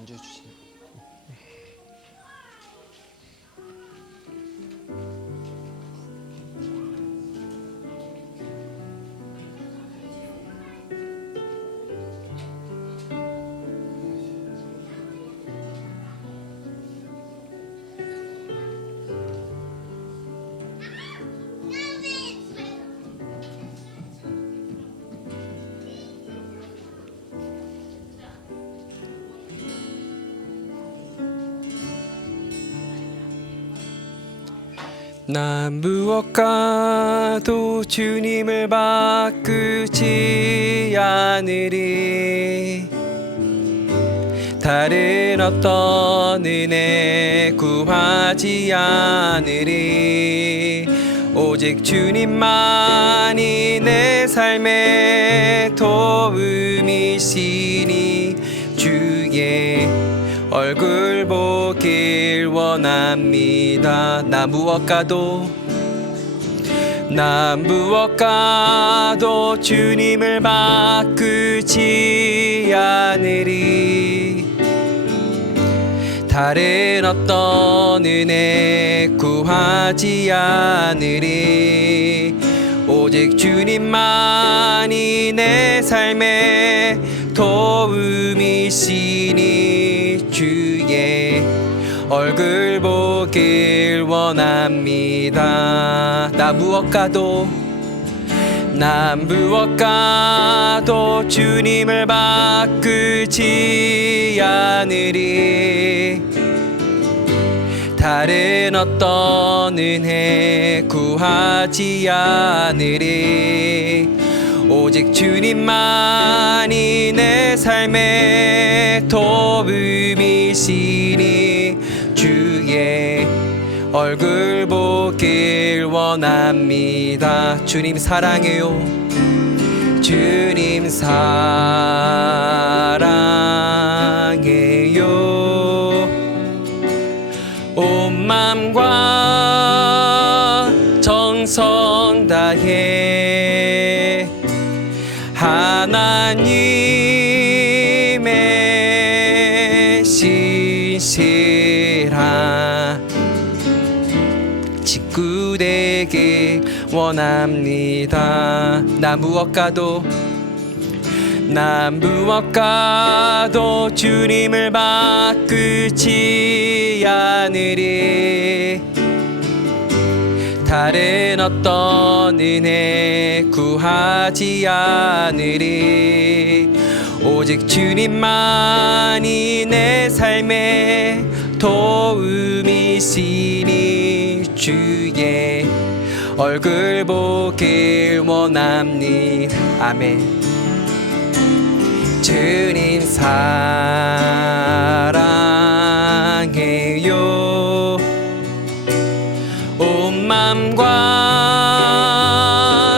앉아주세요. 난 무엇과도 주님을 바꾸지 않으리. 다른 어떤 은혜 구하지 않으리. 오직 주님만이 내 삶의 도움이시니 주의 얼굴 보길 원합니다. 나 무엇과도 주님을 바꾸지 않으리. 다른 어떤 은혜 구하지 않으리. 오직 주님만이 내 삶의 도움이시니 주의 얼굴 보길 원합니다. 나 무엇과도 주님을 바꾸지 않으리. 다른 어떤 은혜 구하지 않으리. 오직 주님만이 내 삶의 도움이시니 주의 얼굴 보길 원합니다. 주님 사랑해요. 주님 사랑해요. 온 맘과 정성 다해 하나님의 신실한 친구 되길 원합니다. 나 무엇과도 주님을 바꾸지 않으리. 다른 어떤 은혜 구하지 않으리. 오직 주님만이 내 삶의 도움이시니 주의 얼굴 보길 원합니다. 아멘. 주님 사랑해요. 온 맘과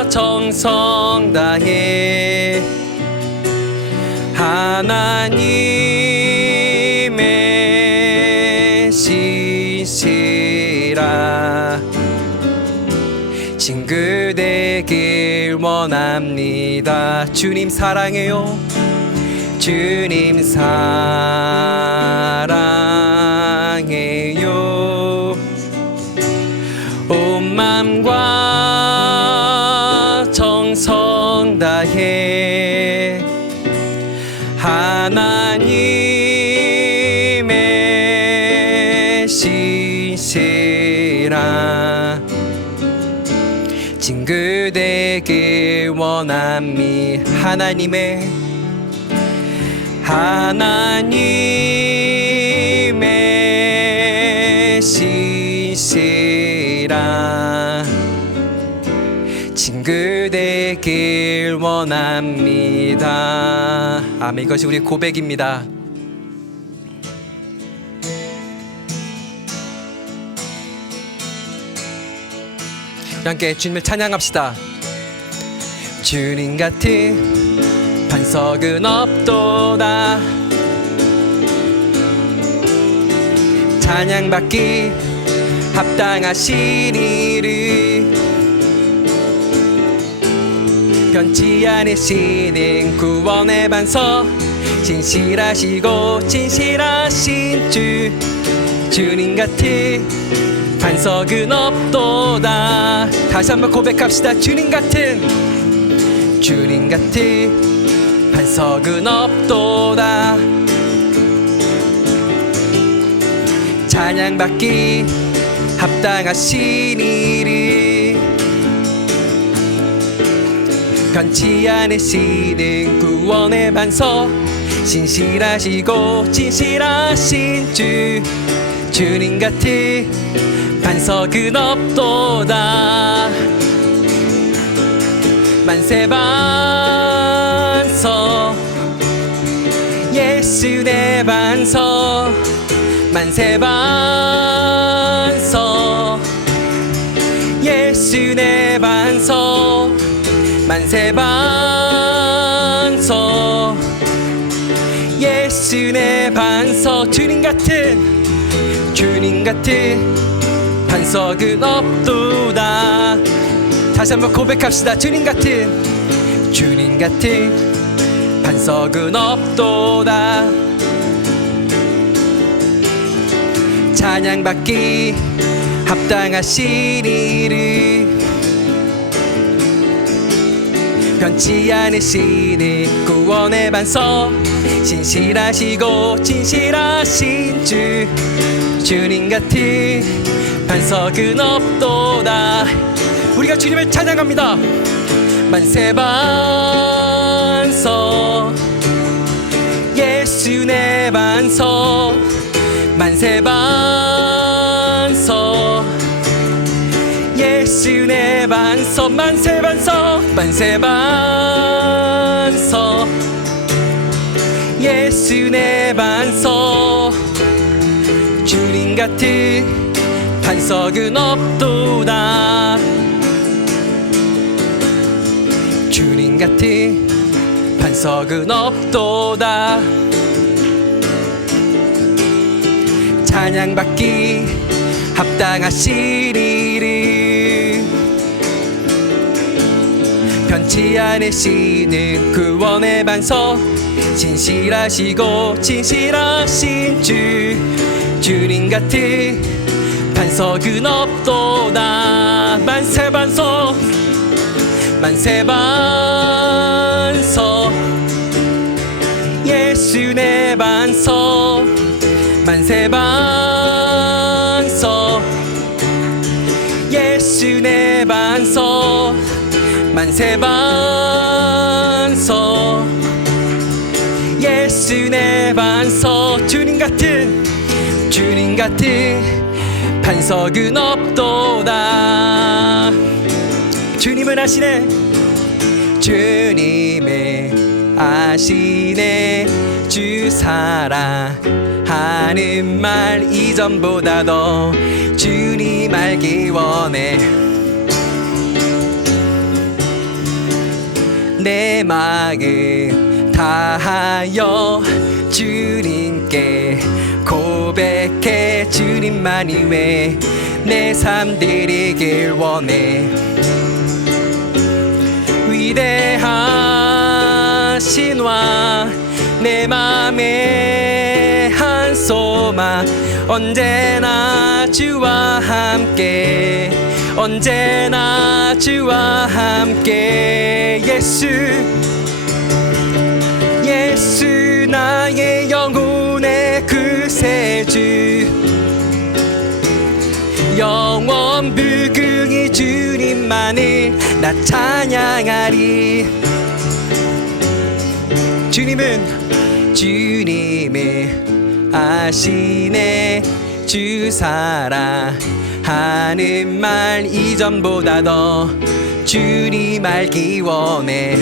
정성 다해 하나님의 신실한 친구 되길 원합니다. 주님 사랑해요. 주님 사랑해요. 온 맘과 정성 다해 하나님의 신실한 친구 되길 원합니다. 하나님의 신실한 친구 되길 원합니다. 아멘. 이것이 우리 고백입니다. 함께 주님을 찬양합시다. 주님 같은 반석은 없도다. 찬양받기 합당하신 이를 변치 않으시는 구원의 반석 진실하시고 진실하신 주님 같은 반석은 없도다. 다시 한번 고백합시다. 주님 같은 반석은 없도다. 찬양받기 합당하신 이를 변치 않으시는 구원의 반석, 신실하시고 진실하신 주님 같은 반석은 없도다. 만세 반석 예수 내 반석, 만세 반석 예수 내 반석, 만세 반석 예수 내 반석. 주님 같은 반석은 없도다. 다시 한번 고백합시다. 주님 같은 반석은 없도다. 찬양받기 합당하신 이를 변치 않으시는 구원의 반석, 신실하시고 진실하신 주님 같은 반석은 없도다. 우리가 주님을 찬양합니다. 만세 반석 예수 내 반석, 만세 반석 예수 내 반석, 만세 반석, 만세 반석 예수 내 반석. 주님 같은 반석은 없도다. 주님 같은 반석은 없도다. 찬양받기 합당하신 이를 변치 않으시는 구원의 반석, 진실하시고 진실하신 주님 같은 반석은 없도다. 만세 반석 예수 내 반석, 만세 반석 예수 내 반석, 만세 반석 예수 내 반석. 주님 같은 반석은 없도다. 주님은 아시네. 주님은 아시네. 주 사랑하는 말 이전보다 더 주님 알기 원해. 내 마음 다하여 주님께 고백해. 주님만이 왜 내 삶 드리길 원해. 위대하신 왕 내 맘의 한 소망, 언제나 주와 함께, 언제나 주와 함께. 예수 나의 영혼의 구세주, 영원 불궁이 주님만을 나 찬양하리. 주님은 아시네. 주 사랑하는 말 이전보다 더 주님 알기 원해.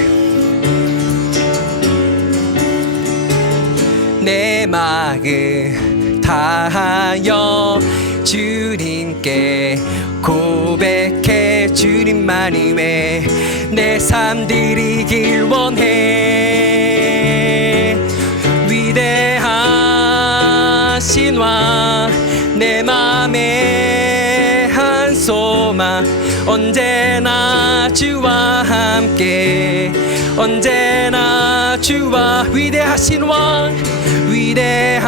내 마음 다하여 주님께 고백해. 주님만이 왜 내 삶 드리길 원해. 위대하신 왕 내 맘의 한 소망, 소망 언제나 주와 함께 언제나 주와 위대하신 왕 위대하신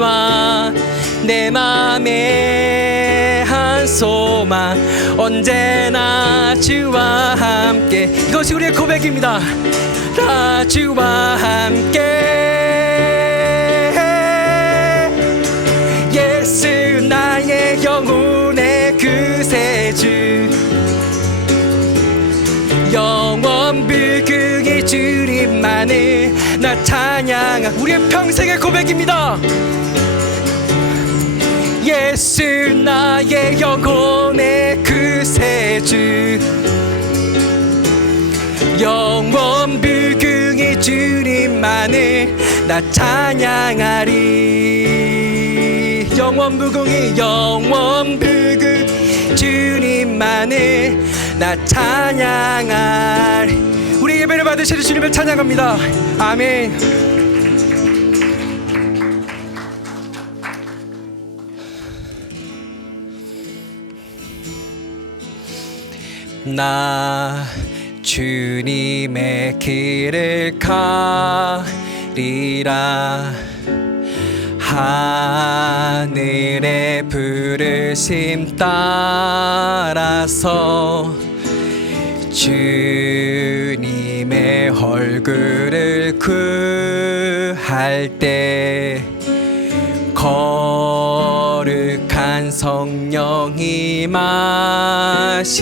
왕 내 맘에 한 소망 언제나 주와 함께 이것이 우리의 고백입니다. 다 주와 함께 예수 나의 영혼의 구세주 영원 불극의 주님만을 나 찬양하 우리의 평생의 고백입니다. 예수 나의 영혼의 구세주 영원 불극의 주님만을 나 찬양하리 영원 불극의 영원 불극 주님만을 나 찬양하리 우리 예배를 받으실 주님을 찬양합니다. 아멘. 나 주님의 길을 가리라 하늘의 부르심 따라서 주님의 얼굴을 구할 때 거룩한 성령이 마시네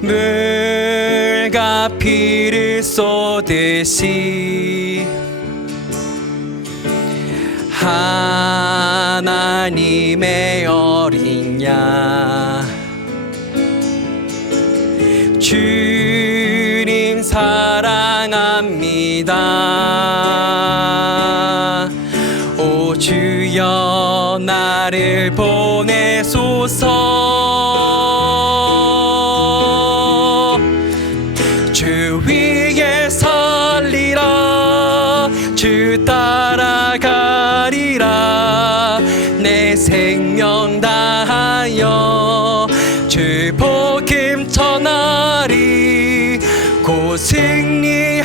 물과 피를 쏟으시 하나님의 어린 양 주님 사랑합니다. 오 주여 나를 보내소서 주 위에 설리라 주 따라가리라 내 생명 다하여 주 복음 전하리 곧 승리하리라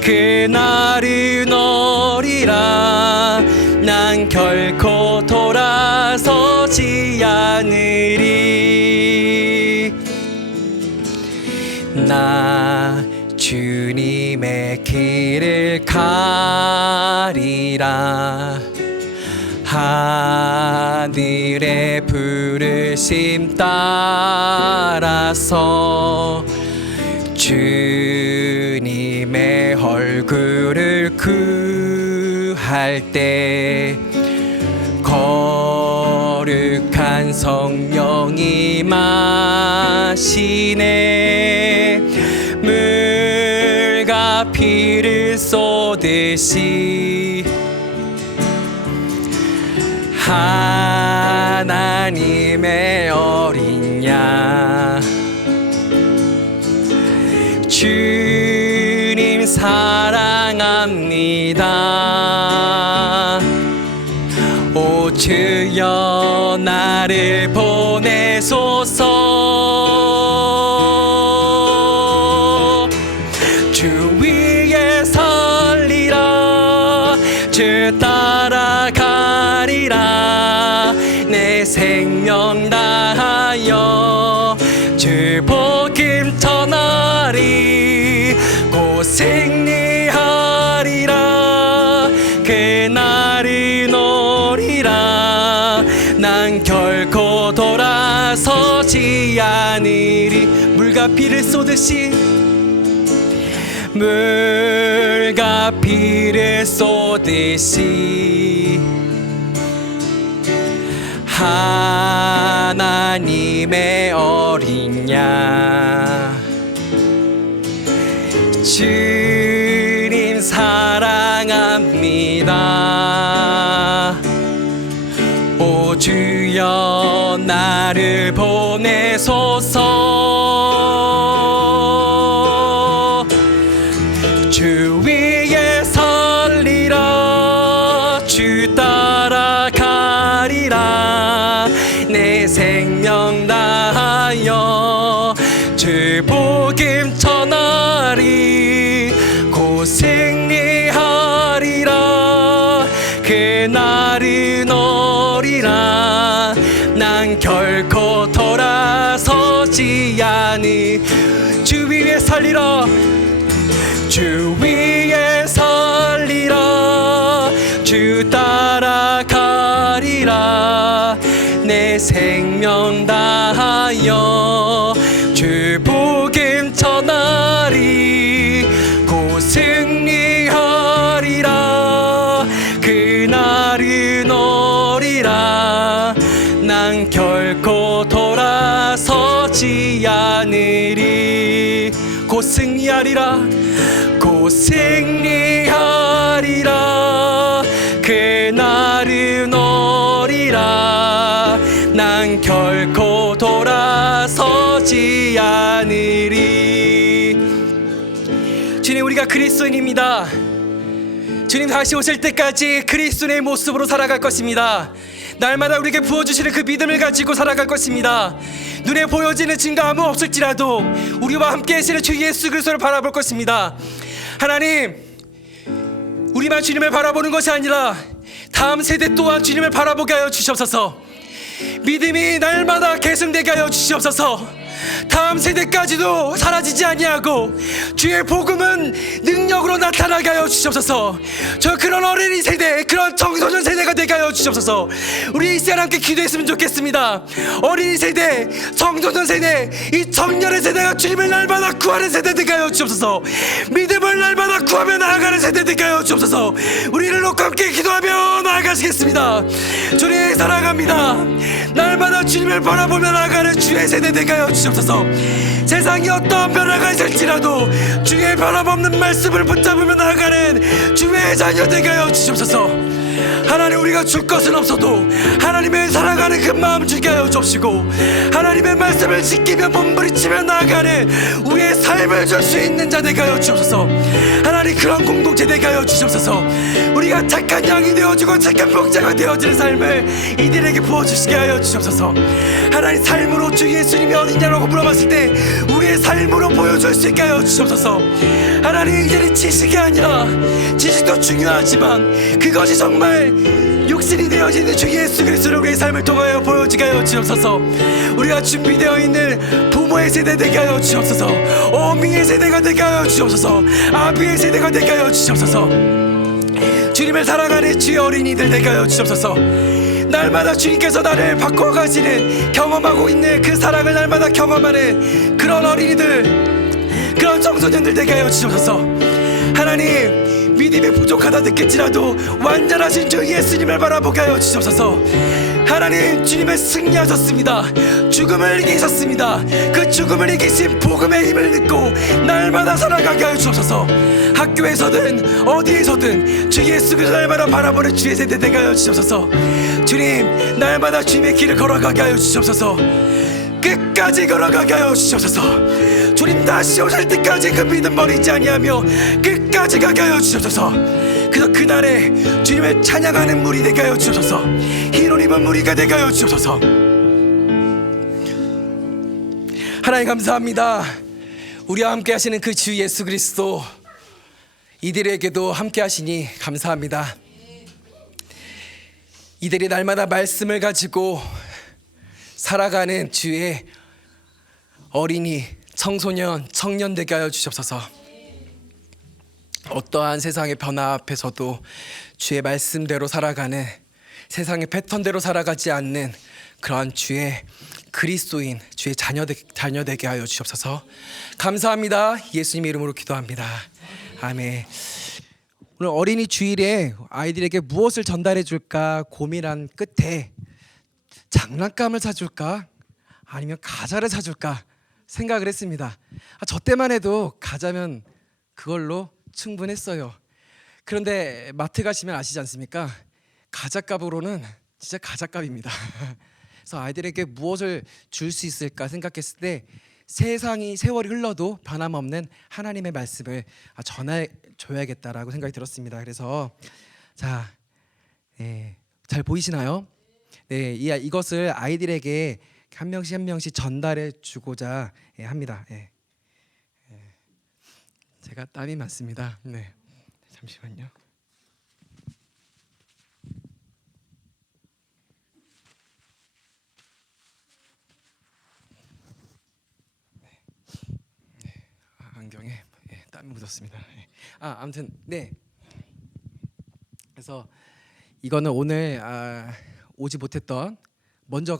그날은 오리라 난 결코 돌아서지 않으리 나 주님의 길을 가리라 하늘의 부르심 따라서 주님의 얼굴을 구할 때 거룩한 성령이 마시네 물과 피를 쏟으시 하나님의 어린 양 주님 사랑합니다. 오 주여 나를 보내소서 주 위에 설리라 주 따라가리라 내 생명 다하여 주 복음 전하리 곧 승리하리라 그날은 오리라 난 결코 돌아서지 않으리 물과 피를 쏟으시 물과 피를 쏟으시 하나님의 어린 양 주님 사랑합니다. 오 주여 나를 보내소서 주 위에 설리라 주 따라가 주 위에 살리라 주 따라가리라 내 생명 다하여 주 복음 전하리 곧 승리하리라 그날은 오리라 난 결코 돌아서지 않으리 곧 승리하리라 곧 승리하리라 그날은 오리라 난 결코 돌아서지 않으리. 주님, 우리가 그리스도인입니다. 주님 다시 오실 때까지 그리스도의 모습으로 살아갈 것입니다. 날마다 우리에게 부어주시는 그 믿음을 가지고 살아갈 것입니다. 눈에 보여지는 증거 아무 없을지라도 우리와 함께 하시는 주 예수 그리스도를 바라볼 것입니다. 하나님, 우리만 주님을 바라보는 것이 아니라 다음 세대 또한 주님을 바라보게 하여 주시옵소서. 믿음이 날마다 계승되게 하여 주시옵소서. 다음 세대까지도 사라지지 아니하고 주의 복음은 능력으로 나타나게 하여 주시옵소서. 저 그런 어린이 세대, 그런 청소년 세대가 되게 하여 주시옵소서. 우리 이 시간 함께 기도했으면 좋겠습니다. 어린이 세대, 청소년 세대, 이 청년의 세대가 주님을 날마다 구하는 세대 되게 하여 주시옵소서. 믿음을 날마다 구하며 나아가는 세대 되게 하여 주시옵소서. 우리를 놓고 함께 기도하며 나아가시겠습니다. 주님 사랑합니다. 날마다 주님을 바라보며 나아가는 주의 세대 되게 하여 주시옵소서. 세상이 어떠한 변화가 있을지라도 주의 변함없는 말씀을 붙잡으며 나아가는 주의 자녀 되게 하여 주시옵소서. 하나님, 우리가 줄 것은 없어도 하나님의 살아가는 그 마음 주게 하여 주시고 하나님의 말씀을 지키며 몸부림치며 나아가는 우리의 삶을 줄 수 있는 자 되게 하여 주옵소서. 하나님, 그런 공동체 되게 하여 주옵소서. 우리가 착한 양이 되어주고 착한 목자가 되어지는 삶을 이들에게 부어주시게 하여 주옵소서. 하나님, 삶으로 주 예수님이 어디냐라고 물어봤을 때 우리의 삶으로 보여줄 수 있게 하여 주옵소서. 하나님, 이제는 지식이 아니라, 지식도 중요하지만 그것이 정말 육신이 되어지는 주 예수 그리스도를 우리의 삶을 통하여 보여지게 하여 주옵소서. 우리가 준비되어 있는 부모의 세대 되게 하여 주옵소서. 어미의 세대가 되게 하여 주옵소서. 아비의 세대가 되게 하여 주옵소서. 주님을 사랑하는 주의 어린이들 되게 하여 주옵소서. 날마다 주님께서 나를 바꿔가시는, 경험하고 있는 그 사랑을 날마다 경험하는 그런 어린이들, 그런 청소년들 되게 하여 주옵소서. 하나님, 믿음이 부족하다 느낄지라도 완전하신 주 예수님을 바라보게 하여 주옵소서. 하나님, 주님은 승리하셨습니다. 죽음을 이기셨습니다. 그 죽음을 이기신 복음의 힘을 믿고 날마다 살아가게 하여 주옵소서. 학교에서든 어디에서든 주 예수 그리스도 날마다 바라보는 주의 세대 되게 하여 주옵소서. 주님, 날마다 주님의 길을 걸어가게 하여 주옵소서. 끝까지 걸어가게 하여 주옵소서. 주님 다시 오실 때까지 그 믿음 버리지 아니하며 끝까지 가게 하여 주옵소서. 그래서 그날에 주님을 찬양하는 무리 되게 하여 주옵소서. 흰옷 입은 무리가 되게 하여 주옵소서. 하나님, 감사합니다. 우리와 함께 하시는 그 주 예수 그리스도, 이들에게도 함께 하시니 감사합니다. 이들이 날마다 말씀을 가지고 살아가는 주의 어린이, 청소년, 청년 되게 하여 주옵소서. 어떠한 세상의 변화 앞에서도 주의 말씀대로 살아가는, 세상의 패턴대로 살아가지 않는 그러한 주의 그리스도인, 주의 자녀 되게 하여 주옵소서. 감사합니다. 예수님의 이름으로 기도합니다. 아멘. 오늘 어린이 주일에 아이들에게 무엇을 전달해 줄까 고민한 끝에 장난감을 사줄까 아니면 과자를 사줄까 생각을 했습니다. 저 때만 해도 과자면 그걸로 충분했어요. 그런데 마트 가시면 아시지 않습니까? 과자값으로는 진짜 과자값입니다. 그래서 아이들에게 무엇을 줄 수 있을까 생각했을 때 세월이 흘러도 변함없는 하나님의 말씀을 전해줘야겠다라고 생각이 들었습니다. 그래서 잘 보이시나요? 네, 이것을 아이들에게 한 명씩 전달해 주고자 합니다. 제가 땀이 많습니다. 네, 잠시만요. 안경에 땀이 묻었습니다. 아무튼 네. 그래서 이거는 오늘 오지 못했던 먼저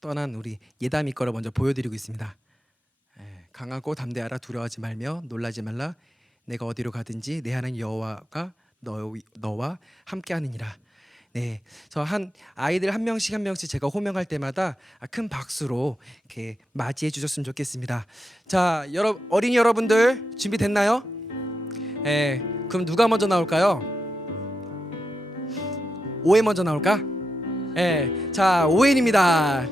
떠난 우리 예담이 거를 먼저 보여드리고 있습니다. 강하고 담대하라, 두려워하지 말며 놀라지 말라. 내가 어디로 가든지 내 하나님 여호와가 너와 함께하느니라. 네, 저 한 아이들 한 명씩 제가 호명할 때마다 큰 박수로 이렇게 맞이해 주셨으면 좋겠습니다. 자, 어린이 여러분들 준비됐나요? 그럼 누가 먼저 나올까요? 오웬 먼저 나올까? 자, 오웬입니다.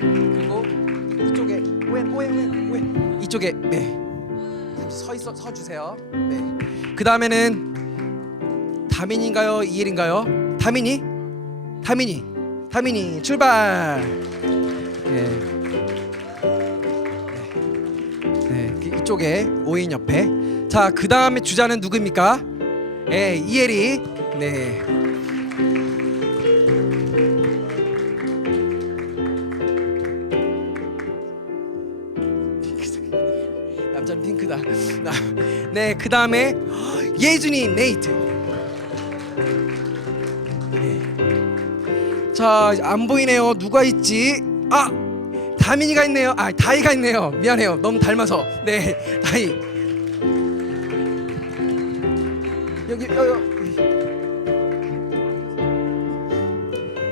그리고 이쪽에 오웬 이쪽에 서 주세요. 네. 그 다음에는 다민인가요? 이엘인가요? 다민이 출발. 네, 이쪽에 오인 옆에. 자, 그 다음에 주자는 누구입니까? 이엘이. 네. 남자는 핑크다. 네, 그 다음에 예준이 네이트. 네. 자, 안 보이네요. 누가 있지? 다민이가 있네요. 다이가 있네요. 미안해요. 너무 닮아서. 네, 다이. 여기.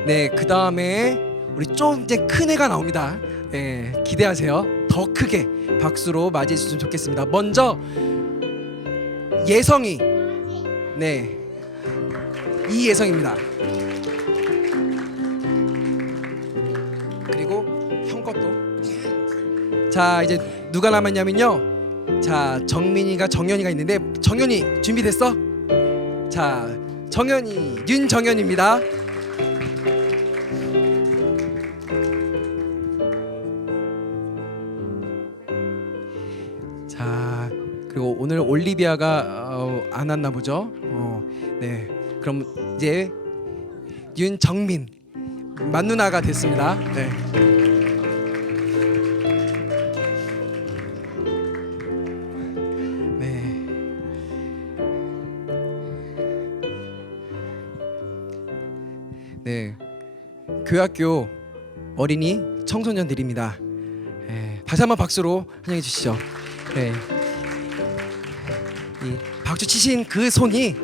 네, 그 다음에 우리 좀 이제 큰 애가 나옵니다. 네, 기대하세요. 더 크게 박수로 맞이해 주시면 좋겠습니다. 먼저 예성이. 네, 이예성입니다. 그리고 형 것도. 자, 이제 누가 남았냐면요. 자, 정민이가 정연이가 있는데, 정연이 준비됐어? 자, 정연이 윤정연입니다. 자, 그리고 오늘 올리비아가 안 왔나 보죠. 네, 그럼 이제 윤정민 만누나가 됐습니다. 네. 네, 교학교 어린이 청소년들입니다. 다시 한번 박수로 환영해 주시죠. 네, 이 박수 치신 그 손이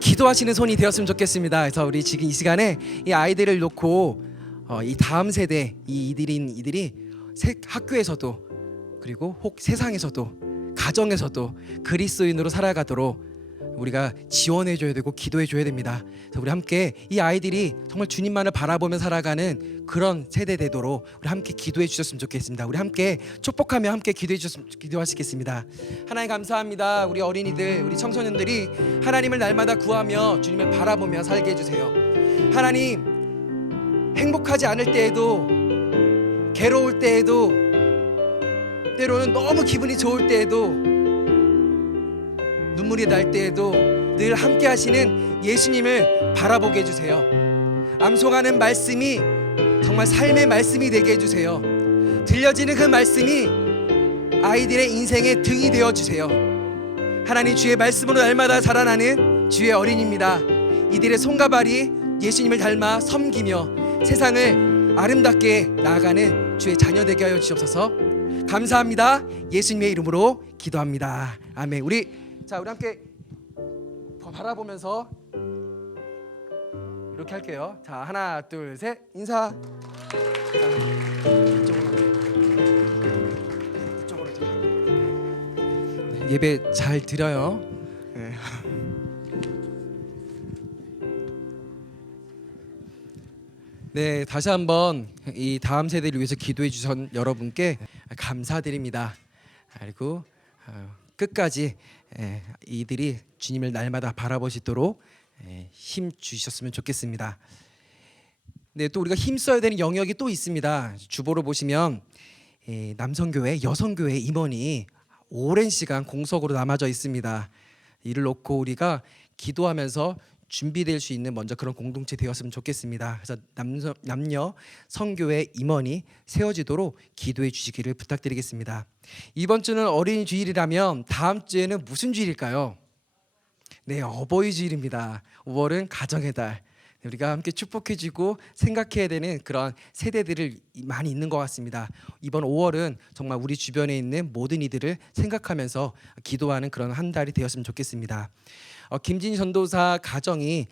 기도하시는 손이 되었으면 좋겠습니다. 그래서 우리 지금 이 시간에 이 아이들을 놓고 이 다음 세대 이들이 학교에서도 그리고 혹 세상에서도 가정에서도 그리스도인으로 살아가도록 우리가 지원해줘야 되고 기도해줘야 됩니다. 그래서 우리 함께 이 아이들이 정말 주님만을 바라보며 살아가는 그런 세대 되도록 우리 함께 기도해 주셨으면 좋겠습니다. 우리 함께 축복하며 함께 기도하시겠습니다. 하나님 감사합니다. 우리 어린이들, 우리 청소년들이 하나님을 날마다 구하며 주님을 바라보며 살게 해주세요. 하나님, 행복하지 않을 때에도, 괴로울 때에도, 때로는 너무 기분이 좋을 때에도, 눈물이 날 때에도 늘 함께 하시는 예수님을 바라보게 해주세요. 암송하는 말씀이 정말 삶의 말씀이 되게 해주세요. 들려지는 그 말씀이 아이들의 인생의 등이 되어주세요. 하나님, 주의 말씀으로 날마다 자라나는 주의 어린이입니다. 이들의 손과 발이 예수님을 닮아 섬기며 세상을 아름답게 나아가는 주의 자녀 되게 하여 주시옵소서. 감사합니다. 예수님의 이름으로 기도합니다. 아멘. 우리 함께 바라보면서 이렇게 할게요. 자, 하나, 둘, 셋, 인사. 이쪽으로. 예배 잘 드려요. 네. 네, 다시 한번 이 다음 세대를 위해서 기도해 주신 여러분께 감사드립니다. 그리고 끝까지 이들이 주님을 날마다 바라보시도록 힘 주셨으면 좋겠습니다. 네, 또 우리가 힘써야 되는 영역이 또 있습니다. 주보로 보시면 남성교회, 여성교회 임원이 오랜 시간 공석으로 남아져 있습니다. 이를 놓고 우리가 기도하면서 준비될 수 있는 먼저 그런 공동체 되었으면 좋겠습니다. 그래서 남녀 성교회 임원이 세워지도록 기도해 주시기를 부탁드리겠습니다. 이번 주는 어린이 주일이라면 다음 주에는 무슨 주일일까요? 네, 어버이 주일입니다. 5월은 가정의 달. 우리가 함께 축복해주고 생각해야 되는 그런 세대들을 많이 있는 것 같습니다. 이번 5월은 정말 우리 주변에 있는 모든 이들을 생각하면서 기도하는 그런 한 달이 되었으면 좋겠습니다. 김진희 전도사 가정이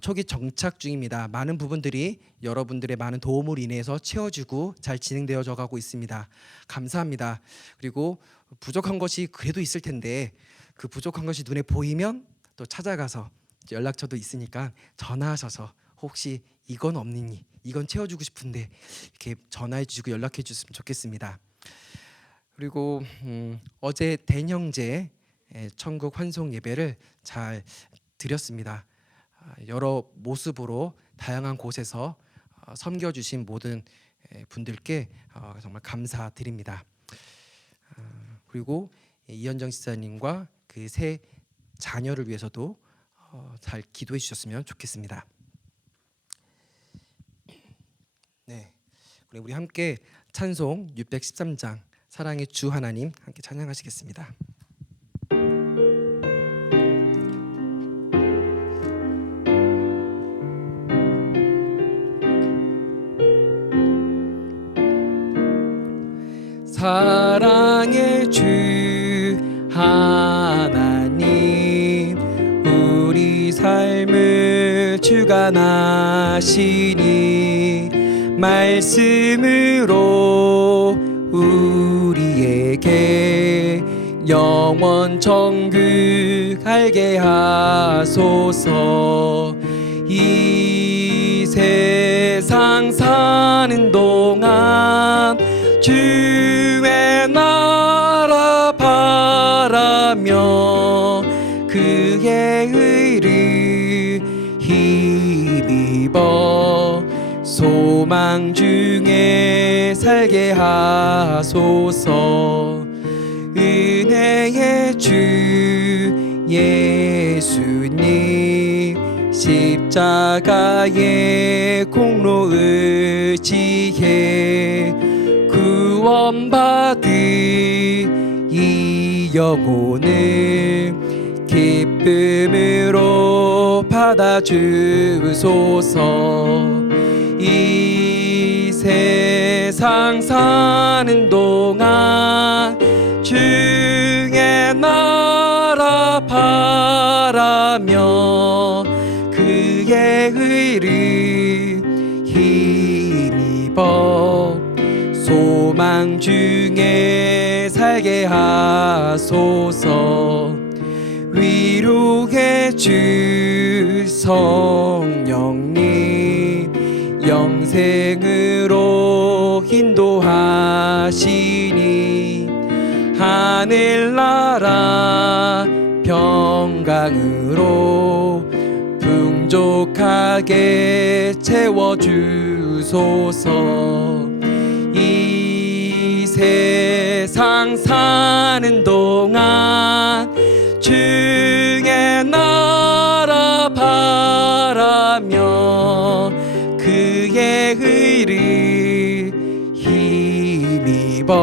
초기 정착 중입니다. 많은 부분들이 여러분들의 많은 도움으로 인해서 채워지고 잘 진행되어져 가고 있습니다. 감사합니다. 그리고 부족한 것이 그래도 있을 텐데 그 부족한 것이 눈에 보이면 또 찾아가서 연락처도 있으니까 전화하셔서 혹시 이건 없느니 이건 채워주고 싶은데 이렇게 전화해 주시고 연락해 주셨으면 좋겠습니다. 그리고 어제 대형제 천국 환송 예배를 잘 드렸습니다. 여러 모습으로 다양한 곳에서 섬겨주신 모든 분들께 정말 감사드립니다. 그리고 이현정 지사님과 그 새 자녀를 위해서도 잘 기도해 주셨으면 좋겠습니다. 네, 우리 함께 찬송 613장 사랑의 주 하나님 함께 찬양하시겠습니다. 사랑의 주 하나님 우리 삶을 주관하시니 말씀으로 우리에게 영원 천국 알게 하소서. 이 세상 사는 동안 주의 나라 바라며 그의 의를 힘입어 소망 중에 살게 하소서. 은혜의 주 예수님 십자가의 공로 의지해 구원받은 이 영혼을 기쁨으로 받아주소서. 이 세상 사는 동안 주의 나라 바라며 그의 의를 힘입어 소망 중에 살게 하소서. 위로의 주 성령님 영생으로 인도하시니 하늘나라 평강으로 풍족하게 채워주소서. 이 세상 사는 동안 주의 나라 바라며 그의 의를 힘입어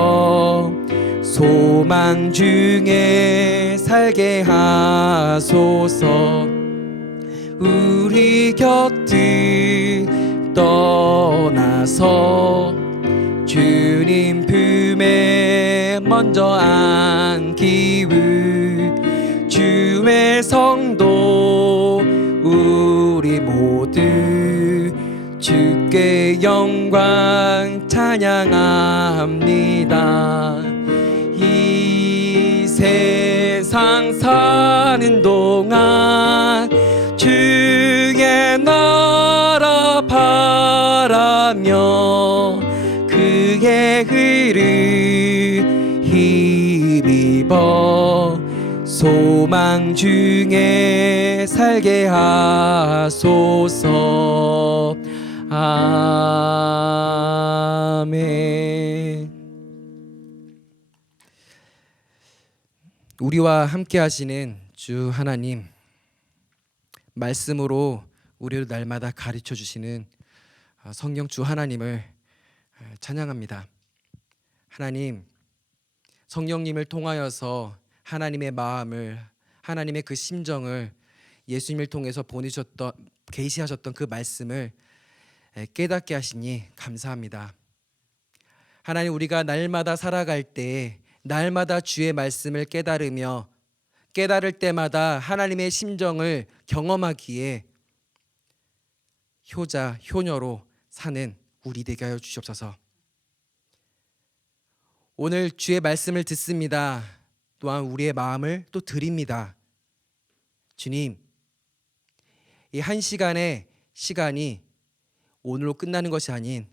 소망 중에 살게 하소서. 우리 곁을 떠나서 주님 품에 먼저 안기우 주의 성도 우리 모두 주께 영광 찬양합니다. 이 세상 사는 동안 주의 나라 바라며 그의 의를 힘입어 소망 중에 살게 하소서. 아멘. 우리와 함께 하시는 주 하나님, 말씀으로 우리를 날마다 가르쳐 주시는 성령 주 하나님을 찬양합니다. 하나님, 성령님을 통하여서 하나님의 마음을, 하나님의 그 심정을 예수님을 통해서 보내셨던, 계시하셨던 그 말씀을 깨닫게 하시니 감사합니다. 하나님, 우리가 날마다 살아갈 때 날마다 주의 말씀을 깨달으며 깨달을 때마다 하나님의 심정을 경험하기에 효자, 효녀로 사는 우리 되게 하여 주시옵소서. 오늘 주의 말씀을 듣습니다. 또한 우리의 마음을 또 드립니다. 주님, 이 한 시간의 시간이 오늘로 끝나는 것이 아닌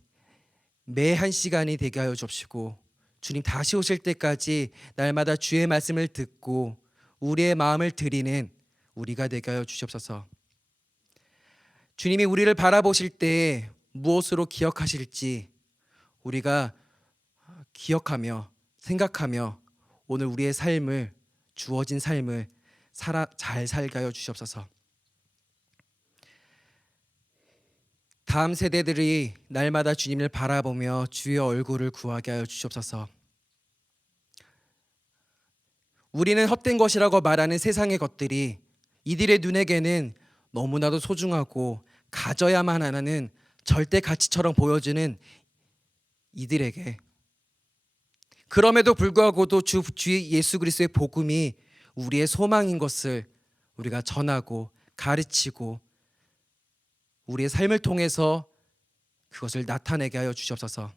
매 한 시간이 되게 하여 주옵시고, 주님 다시 오실 때까지 날마다 주의 말씀을 듣고 우리의 마음을 드리는 우리가 되게 하여 주시옵소서. 주님이 우리를 바라보실 때 무엇으로 기억하실지 우리가 기억하며 생각하며 오늘 우리의 삶을, 주어진 삶을 잘 살게 하여 주시옵소서. 다음 세대들이 날마다 주님을 바라보며 주의 얼굴을 구하게 하여 주시옵소서. 우리는 헛된 것이라고 말하는 세상의 것들이 이들의 눈에게는 너무나도 소중하고 가져야만 하는 절대 가치처럼 보여지는 이들에게, 그럼에도 불구하고도 주 예수 그리스도의 복음이 우리의 소망인 것을 우리가 전하고 가르치고 우리의 삶을 통해서 그것을 나타내게 하여 주시옵소서.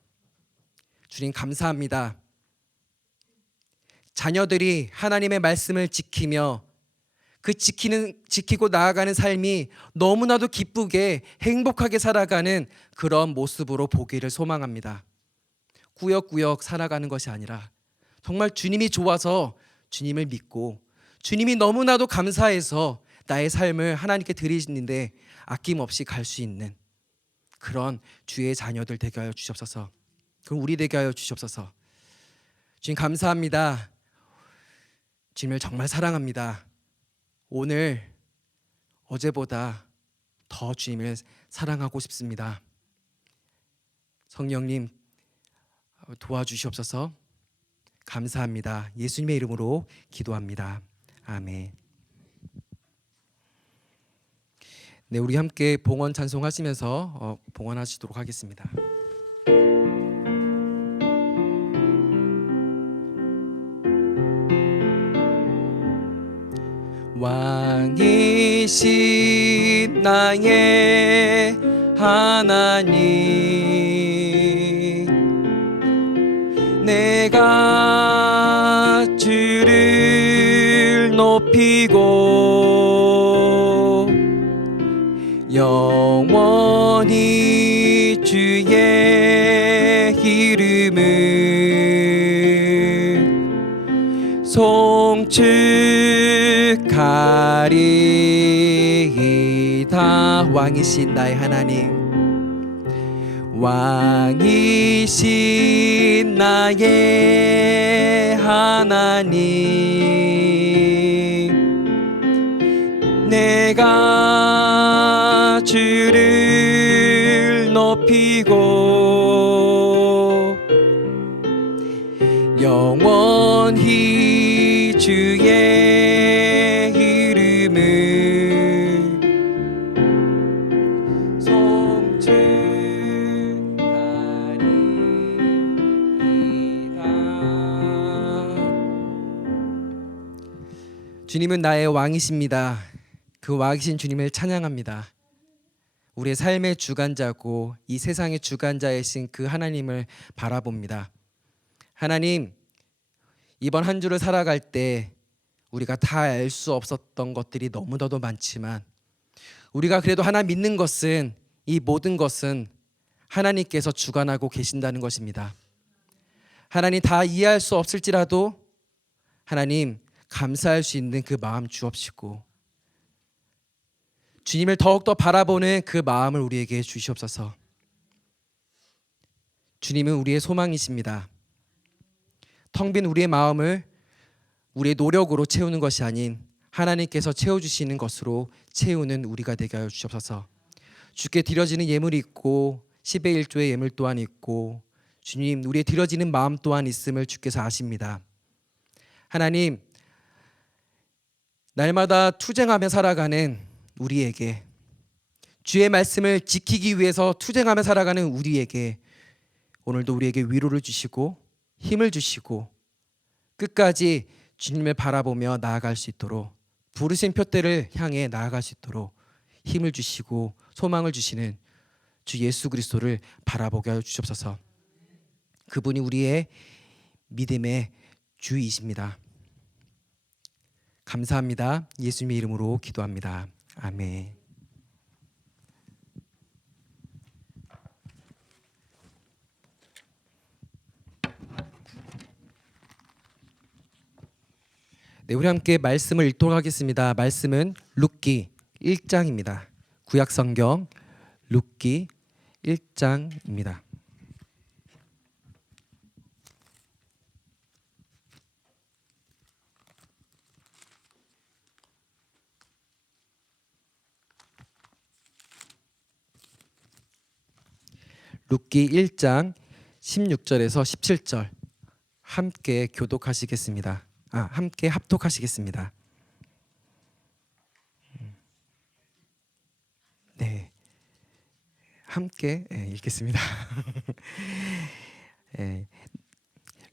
주님 감사합니다. 자녀들이 하나님의 말씀을 지키며 그 지키고 나아가는 삶이 너무나도 기쁘게 행복하게 살아가는 그런 모습으로 보기를 소망합니다. 꾸역꾸역 살아가는 것이 아니라 정말 주님이 좋아서 주님을 믿고 주님이 너무나도 감사해서 나의 삶을 하나님께 드리시는데 아낌없이 갈 수 있는 그런 주의 자녀들 되게 하여 주시옵소서. 그럼 우리 되게 하여 주시옵소서. 주님 감사합니다. 주님을 정말 사랑합니다. 오늘 어제보다 더 주님을 사랑하고 싶습니다. 성령님 도와주시옵소서. 감사합니다. 예수님의 이름으로 기도합니다. 아멘. 네, 우리 함께 봉헌 찬송하시면서 봉헌하시도록 하겠습니다. 왕이신 나의 하나님, 내가 주를 높이고 영원히 주의 이름을 송축하리이다. 왕이신 나의 하나님, 왕이신 나의 하나님, 내가 주를 높이고 영원히 주의 이름을 송축하리이다. 주님은 나의 왕이십니다. 그 왕이신 주님을 찬양합니다. 우리의 삶의 주관자고 이 세상의 주관자이신 그 하나님을 바라봅니다. 하나님, 이번 한 주를 살아갈 때 우리가 다 알 수 없었던 것들이 너무나도 많지만 우리가 그래도 하나 믿는 것은 이 모든 것은 하나님께서 주관하고 계신다는 것입니다. 하나님, 다 이해할 수 없을지라도 하나님 감사할 수 있는 그 마음 주옵시고 주님을 더욱더 바라보는 그 마음을 우리에게 주시옵소서. 주님은 우리의 소망이십니다. 텅 빈 우리의 마음을 우리의 노력으로 채우는 것이 아닌 하나님께서 채워주시는 것으로 채우는 우리가 되게 하여 주옵소서. 주께 드려지는 예물이 있고 10의 1조의 예물 또한 있고 주님 우리의 드려지는 마음 또한 있음을 주께서 아십니다. 하나님 날마다 투쟁하며 살아가는 우리에게 주의 말씀을 지키기 위해서 투쟁하며 살아가는 우리에게 오늘도 우리에게 위로를 주시고 힘을 주시고 끝까지 주님을 바라보며 나아갈 수 있도록 부르신 표대를 향해 나아갈 수 있도록 힘을 주시고 소망을 주시는 주 예수 그리스도를 바라보게 하여 주옵소서. 그분이 우리의 믿음의 주이십니다. 감사합니다. 예수님의 이름으로 기도합니다. 아멘. 네, 우리 함께 말씀을 읽도록 하겠습니다. 말씀은 룻기 1장입니다. 구약성경 룻기 1장입니다. 룻기 1장 16절에서 17절 함께 교독하시겠습니다. 함께 합독하시겠습니다. 네, 함께 읽겠습니다.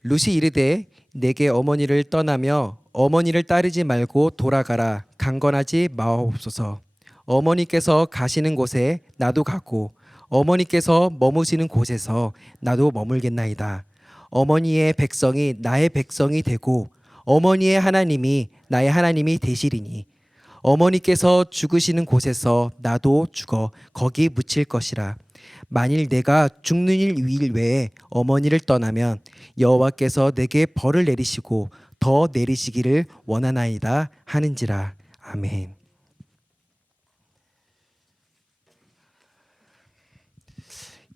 룻이 이르되 내게 어머니를 떠나며 어머니를 따르지 말고 돌아가라. 강건하지 마옵소서. 어머니께서 가시는 곳에 나도 가고 어머니께서 머무시는 곳에서 나도 머물겠나이다. 어머니의 백성이 나의 백성이 되고 어머니의 하나님이 나의 하나님이 되시리니 어머니께서 죽으시는 곳에서 나도 죽어 거기 묻힐 것이라. 만일 내가 죽는 일 외에 어머니를 떠나면 여호와께서 내게 벌을 내리시고 더 내리시기를 원하나이다 하는지라. 아멘.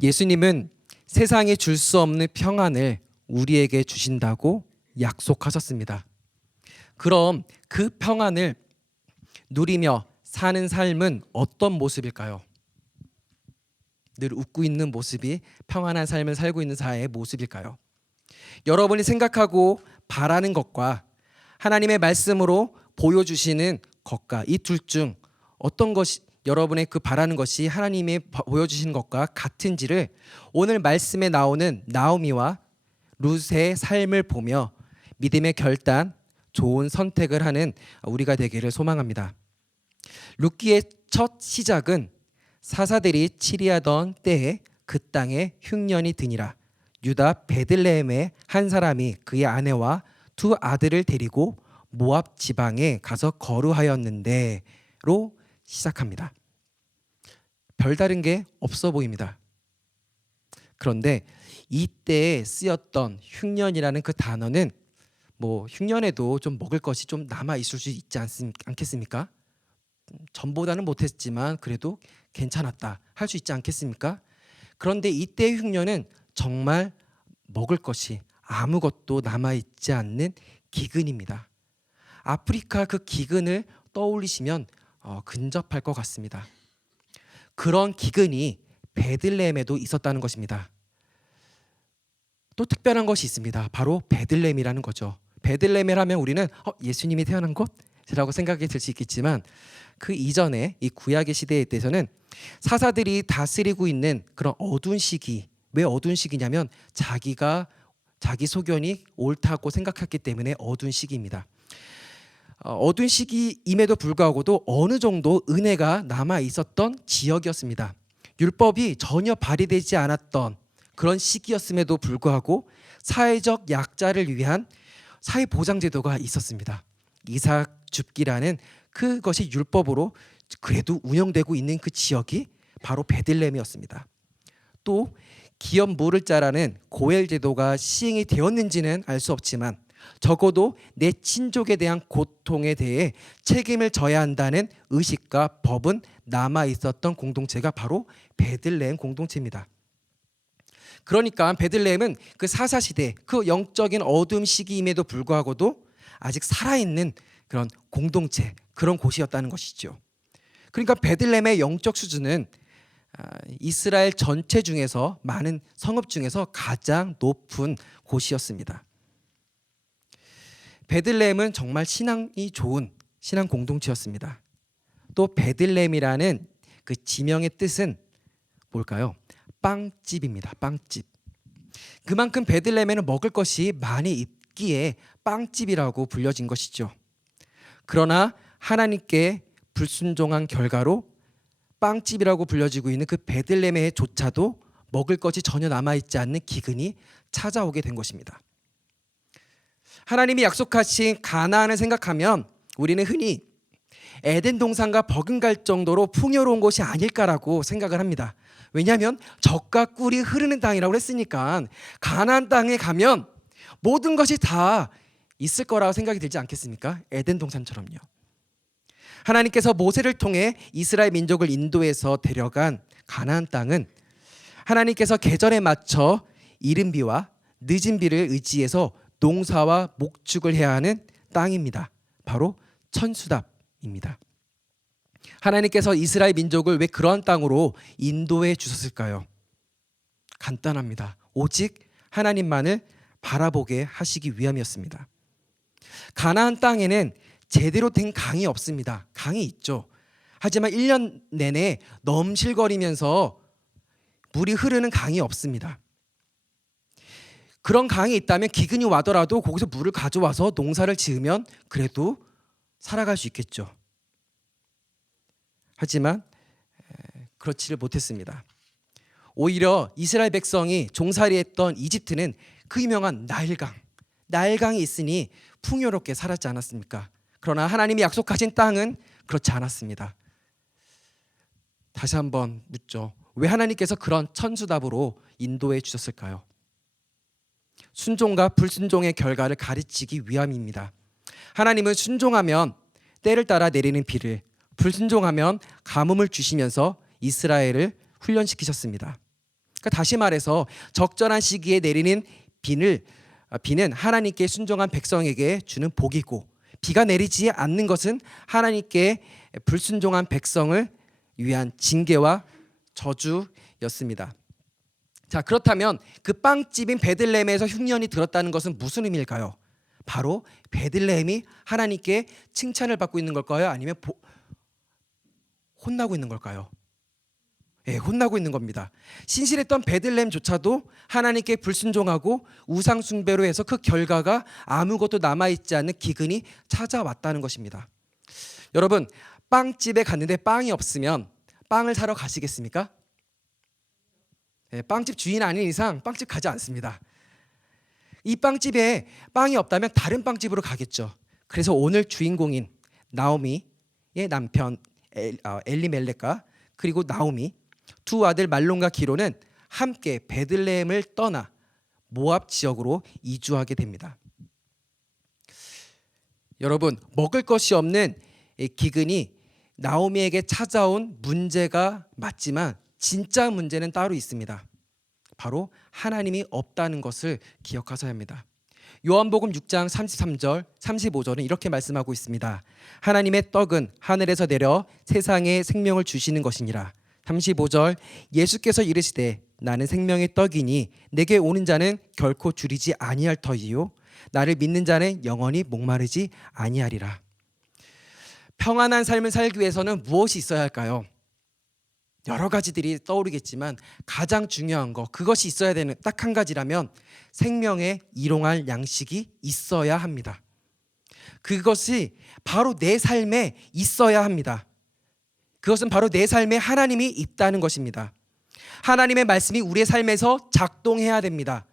예수님은 세상에 줄 수 없는 평안을 우리에게 주신다고 약속하셨습니다. 그럼 그 평안을 누리며 사는 삶은 어떤 모습일까요? 늘 웃고 있는 모습이 평안한 삶을 살고 있는 자의 모습일까요? 여러분이 생각하고 바라는 것과 하나님의 말씀으로 보여주시는 것과 이 둘 중 어떤 것이 여러분의 그 바라는 것이 하나님이 보여주시는 것과 같은지를 오늘 말씀에 나오는 나오미와 룻의 삶을 보며 믿음의 결단, 좋은 선택을 하는 우리가 되기를 소망합니다. 룻기의 첫 시작은 사사들이 치리하던 때에 그 땅에 흉년이 드니라. 유다 베들레헴의 한 사람이 그의 아내와 두 아들을 데리고 모압 지방에 가서 거류하였는데로 시작합니다. 별다른 게 없어 보입니다. 그런데 이때에 쓰였던 흉년이라는 그 단어는 흉년에도 좀 먹을 것이 좀 남아 있을 수 있지 않겠습니까? 전보다는 못했지만 그래도 괜찮았다 할 수 있지 않겠습니까? 그런데 이때의 흉년은 정말 먹을 것이 아무것도 남아 있지 않는 기근입니다. 아프리카 그 기근을 떠올리시면 근접할 것 같습니다. 그런 기근이 베들레헴에도 있었다는 것입니다. 또 특별한 것이 있습니다. 바로 베들레헴이라는 거죠. 베들레헴이라면 우리는 예수님이 태어난 곳이라고 생각이 들 수 있겠지만 그 이전에 이 구약의 시대에 대해서는 사사들이 다스리고 있는 그런 어두운 시기. 왜 어두운 시기냐면 자기 소견이 옳다고 생각했기 때문에 어두운 시기입니다. 어두운 시기임에도 불구하고도 어느 정도 은혜가 남아 있었던 지역이었습니다. 율법이 전혀 발휘되지 않았던 그런 시기였음에도 불구하고 사회적 약자를 위한 사회보장제도가 있었습니다. 이삭 줍기라는 그것이 율법으로 그래도 운영되고 있는 그 지역이 바로 베들레헴이었습니다. 또 기업 물을 자라는 고엘제도가 시행이 되었는지는 알 수 없지만 적어도 내 친족에 대한 고통에 대해 책임을 져야 한다는 의식과 법은 남아 있었던 공동체가 바로 베들레헴 공동체입니다. 그러니까 베들레헴은 그 사사시대 그 영적인 어두움 시기임에도 불구하고도 아직 살아있는 그런 공동체, 그런 곳이었다는 것이죠. 그러니까 베들레헴의 영적 수준은 이스라엘 전체 중에서 많은 성읍 중에서 가장 높은 곳이었습니다. 베들레헴은 정말 신앙이 좋은 신앙 공동체였습니다. 또 베들레헴이라는 그 지명의 뜻은 뭘까요? 빵집입니다. 빵집. 그만큼 베들레헴에는 먹을 것이 많이 있기에 빵집이라고 불려진 것이죠. 그러나 하나님께 불순종한 결과로 빵집이라고 불려지고 있는 그 베들레헴에조차도 먹을 것이 전혀 남아있지 않는 기근이 찾아오게 된 것입니다. 하나님이 약속하신 가나안을 생각하면 우리는 흔히 에덴 동산과 버금갈 정도로 풍요로운 곳이 아닐까라고 생각을 합니다. 왜냐하면 젖과 꿀이 흐르는 땅이라고 했으니까 가나안 땅에 가면 모든 것이 다 있을 거라고 생각이 들지 않겠습니까? 에덴 동산처럼요. 하나님께서 모세를 통해 이스라엘 민족을 인도해서 데려간 가나안 땅은 하나님께서 계절에 맞춰 이른 비와 늦은 비를 의지해서 농사와 목축을 해야 하는 땅입니다. 바로 천수답입니다. 하나님께서 이스라엘 민족을 왜 그러한 땅으로 인도해 주셨을까요? 간단합니다. 오직 하나님만을 바라보게 하시기 위함이었습니다. 가나안 땅에는 제대로 된 강이 없습니다. 강이 있죠. 하지만 1년 내내 넘실거리면서 물이 흐르는 강이 없습니다. 그런 강이 있다면 기근이 와더라도 거기서 물을 가져와서 농사를 지으면 그래도 살아갈 수 있겠죠. 하지만 그렇지를 못했습니다. 오히려 이스라엘 백성이 종살이했던 이집트는 그 유명한 나일강이 있으니 풍요롭게 살았지 않았습니까? 그러나 하나님이 약속하신 땅은 그렇지 않았습니다. 다시 한번 묻죠. 왜 하나님께서 그런 천수답으로 인도해 주셨을까요? 순종과 불순종의 결과를 가르치기 위함입니다. 하나님은 순종하면 때를 따라 내리는 비를, 불순종하면 가뭄을 주시면서 이스라엘을 훈련시키셨습니다. 그러니까 다시 말해서 적절한 시기에 내리는 비는 하나님께 순종한 백성에게 주는 복이고, 비가 내리지 않는 것은 하나님께 불순종한 백성을 위한 징계와 저주였습니다. 자, 그렇다면 그 빵집인 베들레헴에서 흉년이 들었다는 것은 무슨 의미일까요? 바로 베들레헴이 하나님께 칭찬을 받고 있는 걸까요? 아니면 혼나고 있는 걸까요? 혼나고 있는 겁니다. 신실했던 베들레헴조차도 하나님께 불순종하고 우상 숭배로 해서 그 결과가 아무것도 남아있지 않는 기근이 찾아왔다는 것입니다. 여러분, 빵집에 갔는데 빵이 없으면 빵을 사러 가시겠습니까? 빵집 주인 아닌 이상 빵집 가지 않습니다. 이 빵집에 빵이 없다면 다른 빵집으로 가겠죠. 그래서 오늘 주인공인 나오미의 남편 엘리멜렉과 그리고 나오미 두 아들 말론과 기로는 함께 베들레헴을 떠나 모압 지역으로 이주하게 됩니다. 여러분, 먹을 것이 없는 기근이 나오미에게 찾아온 문제가 맞지만 진짜 문제는 따로 있습니다. 바로 하나님이 없다는 것을 기억하셔야 합니다. 요한복음 6장 33절 35절은 이렇게 말씀하고 있습니다. 하나님의 떡은 하늘에서 내려 세상에 생명을 주시는 것이니라. 35절 예수께서 이르시되 나는 생명의 떡이니 내게 오는 자는 결코 줄이지 아니할 터이요 나를 믿는 자는 영원히 목마르지 아니하리라. 평안한 삶을 살기 위해서는 무엇이 있어야 할까요? 여러 가지들이 떠오르겠지만 가장 중요한 거, 그것이 있어야 되는 딱 한 가지라면 생명에 일용할 양식이 있어야 합니다. 그것이 바로 내 삶에 있어야 합니다. 그것은 바로 내 삶에 하나님이 있다는 것입니다. 하나님의 말씀이 우리의 삶에서 작동해야 됩니다.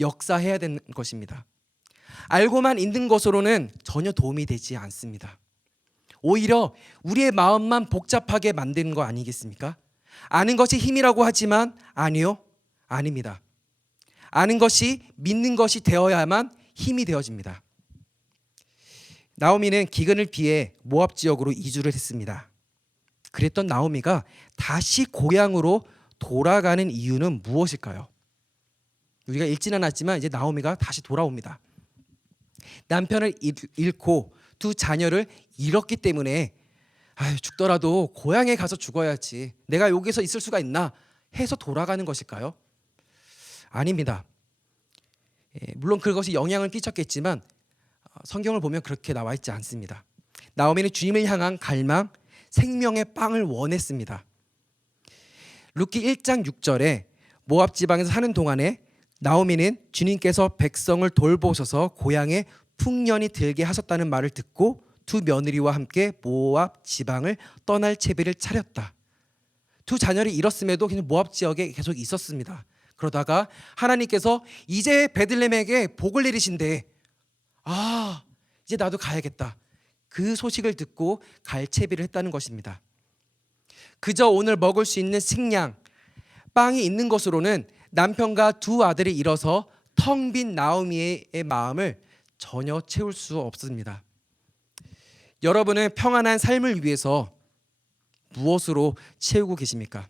역사해야 되는 것입니다. 알고만 있는 것으로는 전혀 도움이 되지 않습니다. 오히려 우리의 마음만 복잡하게 만드는 거 아니겠습니까? 아는 것이 힘이라고 하지만 아니요, 아닙니다. 아는 것이 믿는 것이 되어야만 힘이 되어집니다. 나오미는 기근을 피해 모압 지역으로 이주를 했습니다. 그랬던 나오미가 다시 고향으로 돌아가는 이유는 무엇일까요? 우리가 읽지는 않았지만 이제 나오미가 다시 돌아옵니다. 남편을 잃고 두 자녀를 잃었기 때문에 죽더라도 고향에 가서 죽어야지, 내가 여기서 있을 수가 있나 해서 돌아가는 것일까요? 아닙니다. 물론 그것이 영향을 끼쳤겠지만 성경을 보면 그렇게 나와 있지 않습니다. 나오미는 주님을 향한 갈망, 생명의 빵을 원했습니다. 룻기 1장 6절에 모압 지방에서 사는 동안에 나오미는 주님께서 백성을 돌보셔서 고향에 풍년이 들게 하셨다는 말을 듣고 두 며느리와 함께 모압 지방을 떠날 채비를 차렸다. 두 자녀를 잃었음에도 그냥 모압 지역에 계속 있었습니다. 그러다가 하나님께서 이제 베들레헴에게 복을 내리신대. 이제 나도 가야겠다. 그 소식을 듣고 갈 채비를 했다는 것입니다. 그저 오늘 먹을 수 있는 식량, 빵이 있는 것으로는 남편과 두 아들이 잃어서 텅 빈 나오미의 마음을 전혀 채울 수 없습니다. 여러분은 평안한 삶을 위해서 무엇으로 채우고 계십니까?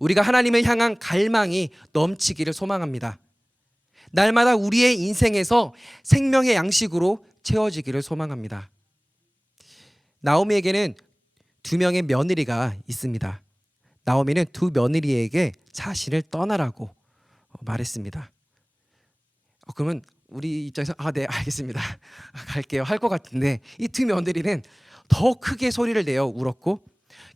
우리가 하나님을 향한 갈망이 넘치기를 소망합니다. 날마다 우리의 인생에서 생명의 양식으로 채워지기를 소망합니다. 나오미에게는 두 명의 며느리가 있습니다. 나오미는 두 며느리에게 자신을 떠나라고 말했습니다. 그러면 우리 입장에서 네, 알겠습니다, 갈게요 할 것 같은데, 이 두 며느리는 더 크게 소리를 내어 울었고,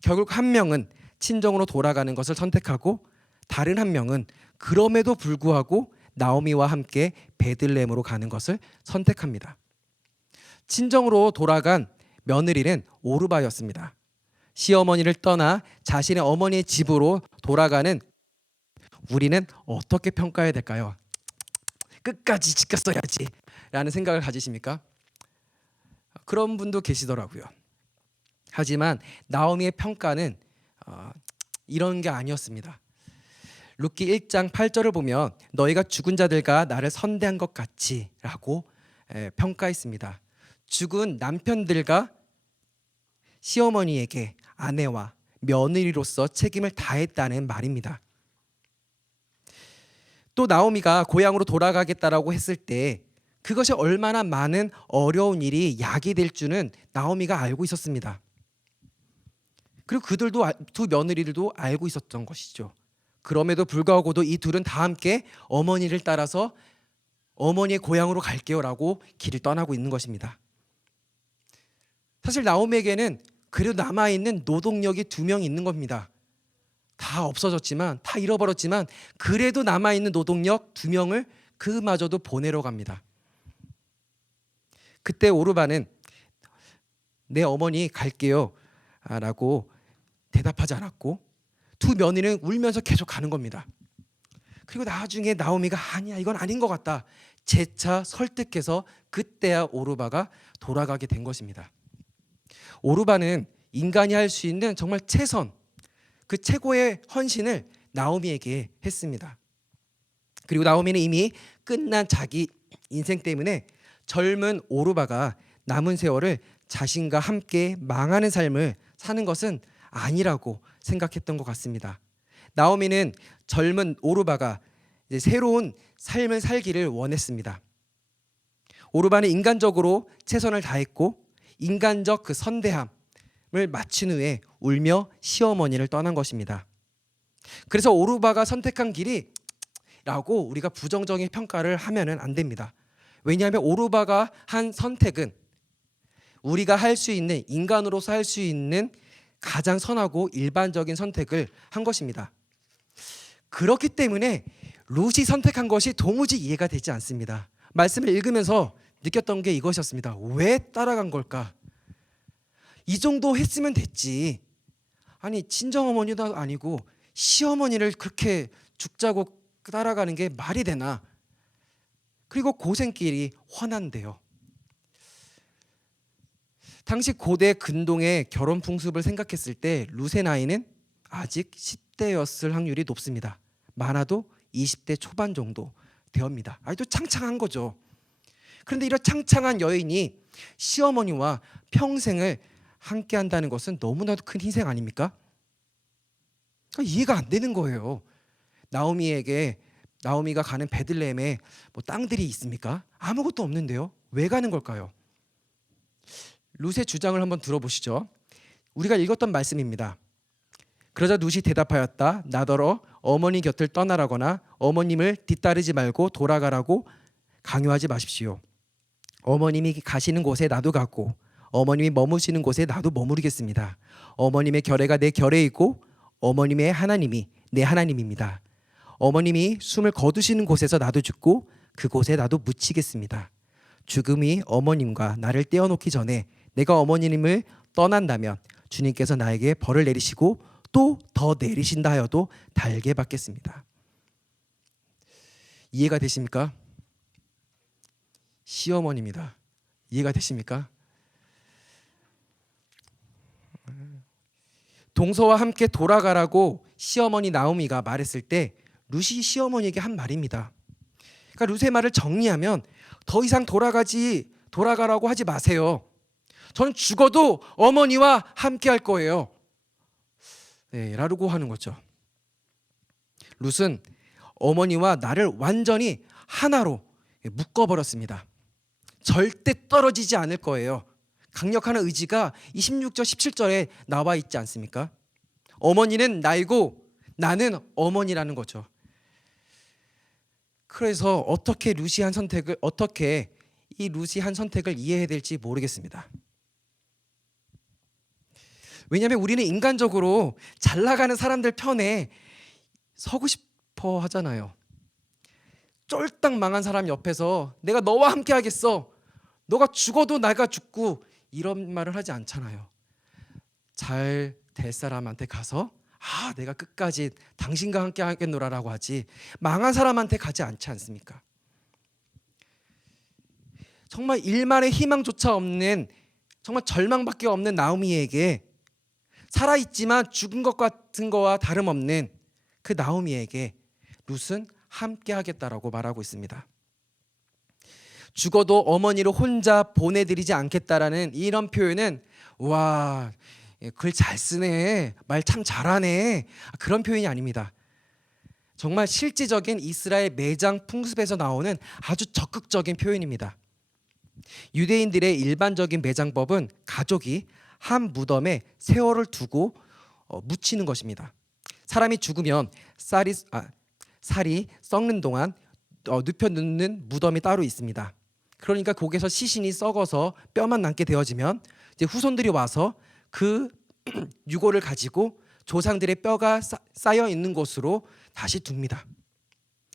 결국 한 명은 친정으로 돌아가는 것을 선택하고, 다른 한 명은 그럼에도 불구하고 나오미와 함께 베들레헴으로 가는 것을 선택합니다. 친정으로 돌아간 며느리는 오르바였습니다. 시어머니를 떠나 자신의 어머니의 집으로 돌아가는 우리는 어떻게 평가해야 될까요? 끝까지 지켰어야지 라는 생각을 가지십니까? 그런 분도 계시더라고요. 하지만 나오미의 평가는 이런 게 아니었습니다. 룻기 1장 8절을 보면 너희가 죽은 자들과 나를 선대한 것 같이 라고 평가했습니다. 죽은 남편들과 시어머니에게 아내와 며느리로서 책임을 다했다는 말입니다. 또 나오미가 고향으로 돌아가겠다라고 했을 때 그것이 얼마나 많은 어려운 일이 야기될 줄은 나오미가 알고 있었습니다. 그리고 그들도, 두 며느리들도 알고 있었던 것이죠. 그럼에도 불구하고도 이 둘은 다 함께 어머니를 따라서 어머니의 고향으로 갈게요 라고 길을 떠나고 있는 것입니다. 사실 나오미에게는 그래도 남아있는 노동력이 두 명 있는 겁니다. 다 없어졌지만, 다 잃어버렸지만 그래도 남아있는 노동력 두 명을 그마저도 보내러 갑니다. 그때 오르바는 내 어머니 갈게요 라고 대답하지 않았고, 두 며느리는 울면서 계속 가는 겁니다. 그리고 나중에 나오미가 아니야, 이건 아닌 것 같다, 재차 설득해서 그때야 오르바가 돌아가게 된 것입니다. 오르바는 인간이 할 수 있는 정말 최선, 그 최고의 헌신을 나오미에게 했습니다. 그리고 나오미는 이미 끝난 자기 인생 때문에 젊은 오르바가 남은 세월을 자신과 함께 망하는 삶을 사는 것은 아니라고 생각했던 것 같습니다. 나오미는 젊은 오르바가 이제 새로운 삶을 살기를 원했습니다. 오르바는 인간적으로 최선을 다했고 인간적 그 선대함을 마친 후에 울며 시어머니를 떠난 것입니다. 그래서 오르바가 선택한 길이 라고 우리가 부정적인 평가를 하면은 안 됩니다. 왜냐하면 오르바가 한 선택은 우리가 할 수 있는, 인간으로서 할 수 있는 가장 선하고 일반적인 선택을 한 것입니다. 그렇기 때문에 룻이 선택한 것이 도무지 이해가 되지 않습니다. 말씀을 읽으면서 느꼈던 게 이것이었습니다. 왜 따라간 걸까? 이 정도 했으면 됐지. 아니, 친정어머니도 아니고 시어머니를 그렇게 죽자고 따라가는 게 말이 되나? 그리고 고생길이 훤한데요. 당시 고대 근동의 결혼 풍습을 생각했을 때 룻의 나이는 아직 10대였을 확률이 높습니다. 많아도 20대 초반 정도 되옵니다. 아주 창창한 거죠. 그런데 이런 창창한 여인이 시어머니와 평생을 함께 한다는 것은 너무나도 큰 희생 아닙니까? 이해가 안 되는 거예요. 나오미가 가는 베들레헴에 뭐 땅들이 있습니까? 아무것도 없는데요. 왜 가는 걸까요? 룻의 주장을 한번 들어보시죠. 우리가 읽었던 말씀입니다. 그러자 룻이 대답하였다. 나더러 어머니 곁을 떠나라거나 어머님을 뒤따르지 말고 돌아가라고 강요하지 마십시오. 어머님이 가시는 곳에 나도 가고 어머님이 머무시는 곳에 나도 머무르겠습니다. 어머님의 결례가 내 결례이고 어머님의 하나님이 내 하나님입니다. 어머님이 숨을 거두시는 곳에서 나도 죽고 그곳에 나도 묻히겠습니다. 죽음이 어머님과 나를 떼어놓기 전에 내가 어머님을 떠난다면 주님께서 나에게 벌을 내리시고 또 더 내리신다 하여도 달게 받겠습니다. 이해가 되십니까? 시어머니입니다. 이해가 되십니까? 동서와 함께 돌아가라고 시어머니 나오미가 말했을 때 룻이 시어머니에게 한 말입니다. 그러니까 룻의 말을 정리하면 더 이상 돌아가라고 하지 마세요. 저는 죽어도 어머니와 함께 할 거예요. 네, 라고 하는 거죠. 룻은 어머니와 나를 완전히 하나로 묶어버렸습니다. 절대 떨어지지 않을 거예요. 강력한 의지가 26절 17절에 나와 있지 않습니까? 어머니는 나이고 나는 어머니라는 거죠. 그래서 어떻게 이 룻이 한 선택을 이해해야 될지 모르겠습니다. 왜냐하면 우리는 인간적으로 잘 나가는 사람들 편에 서고 싶어 하잖아요. 쫄딱 망한 사람 옆에서 내가 너와 함께 하겠어. 너가 죽어도 내가 죽고 이런 말을 하지 않잖아요. 잘 될 사람한테 가서 내가 끝까지 당신과 함께 하겠노라라고 하지 망한 사람한테 가지 않지 않습니까? 정말 일말의 희망조차 없는 정말 절망밖에 없는 나오미에게 살아있지만 죽은 것 같은 거와 다름없는 그 나오미에게 룻은 함께 하겠다라고 말하고 있습니다. 죽어도 어머니를 혼자 보내드리지 않겠다라는 이런 표현은 와, 글 잘 쓰네, 말 참 잘하네, 그런 표현이 아닙니다. 정말 실제적인 이스라엘 매장 풍습에서 나오는 아주 적극적인 표현입니다. 유대인들의 일반적인 매장법은 가족이 한 무덤에 세월을 두고 묻히는 것입니다. 사람이 죽으면 살이 썩는 동안 눕혀 놓는 무덤이 따로 있습니다. 그러니까 거기서 시신이 썩어서 뼈만 남게 되어지면 이제 후손들이 와서 그 유골을 가지고 조상들의 뼈가 쌓여 있는 곳으로 다시 둡니다.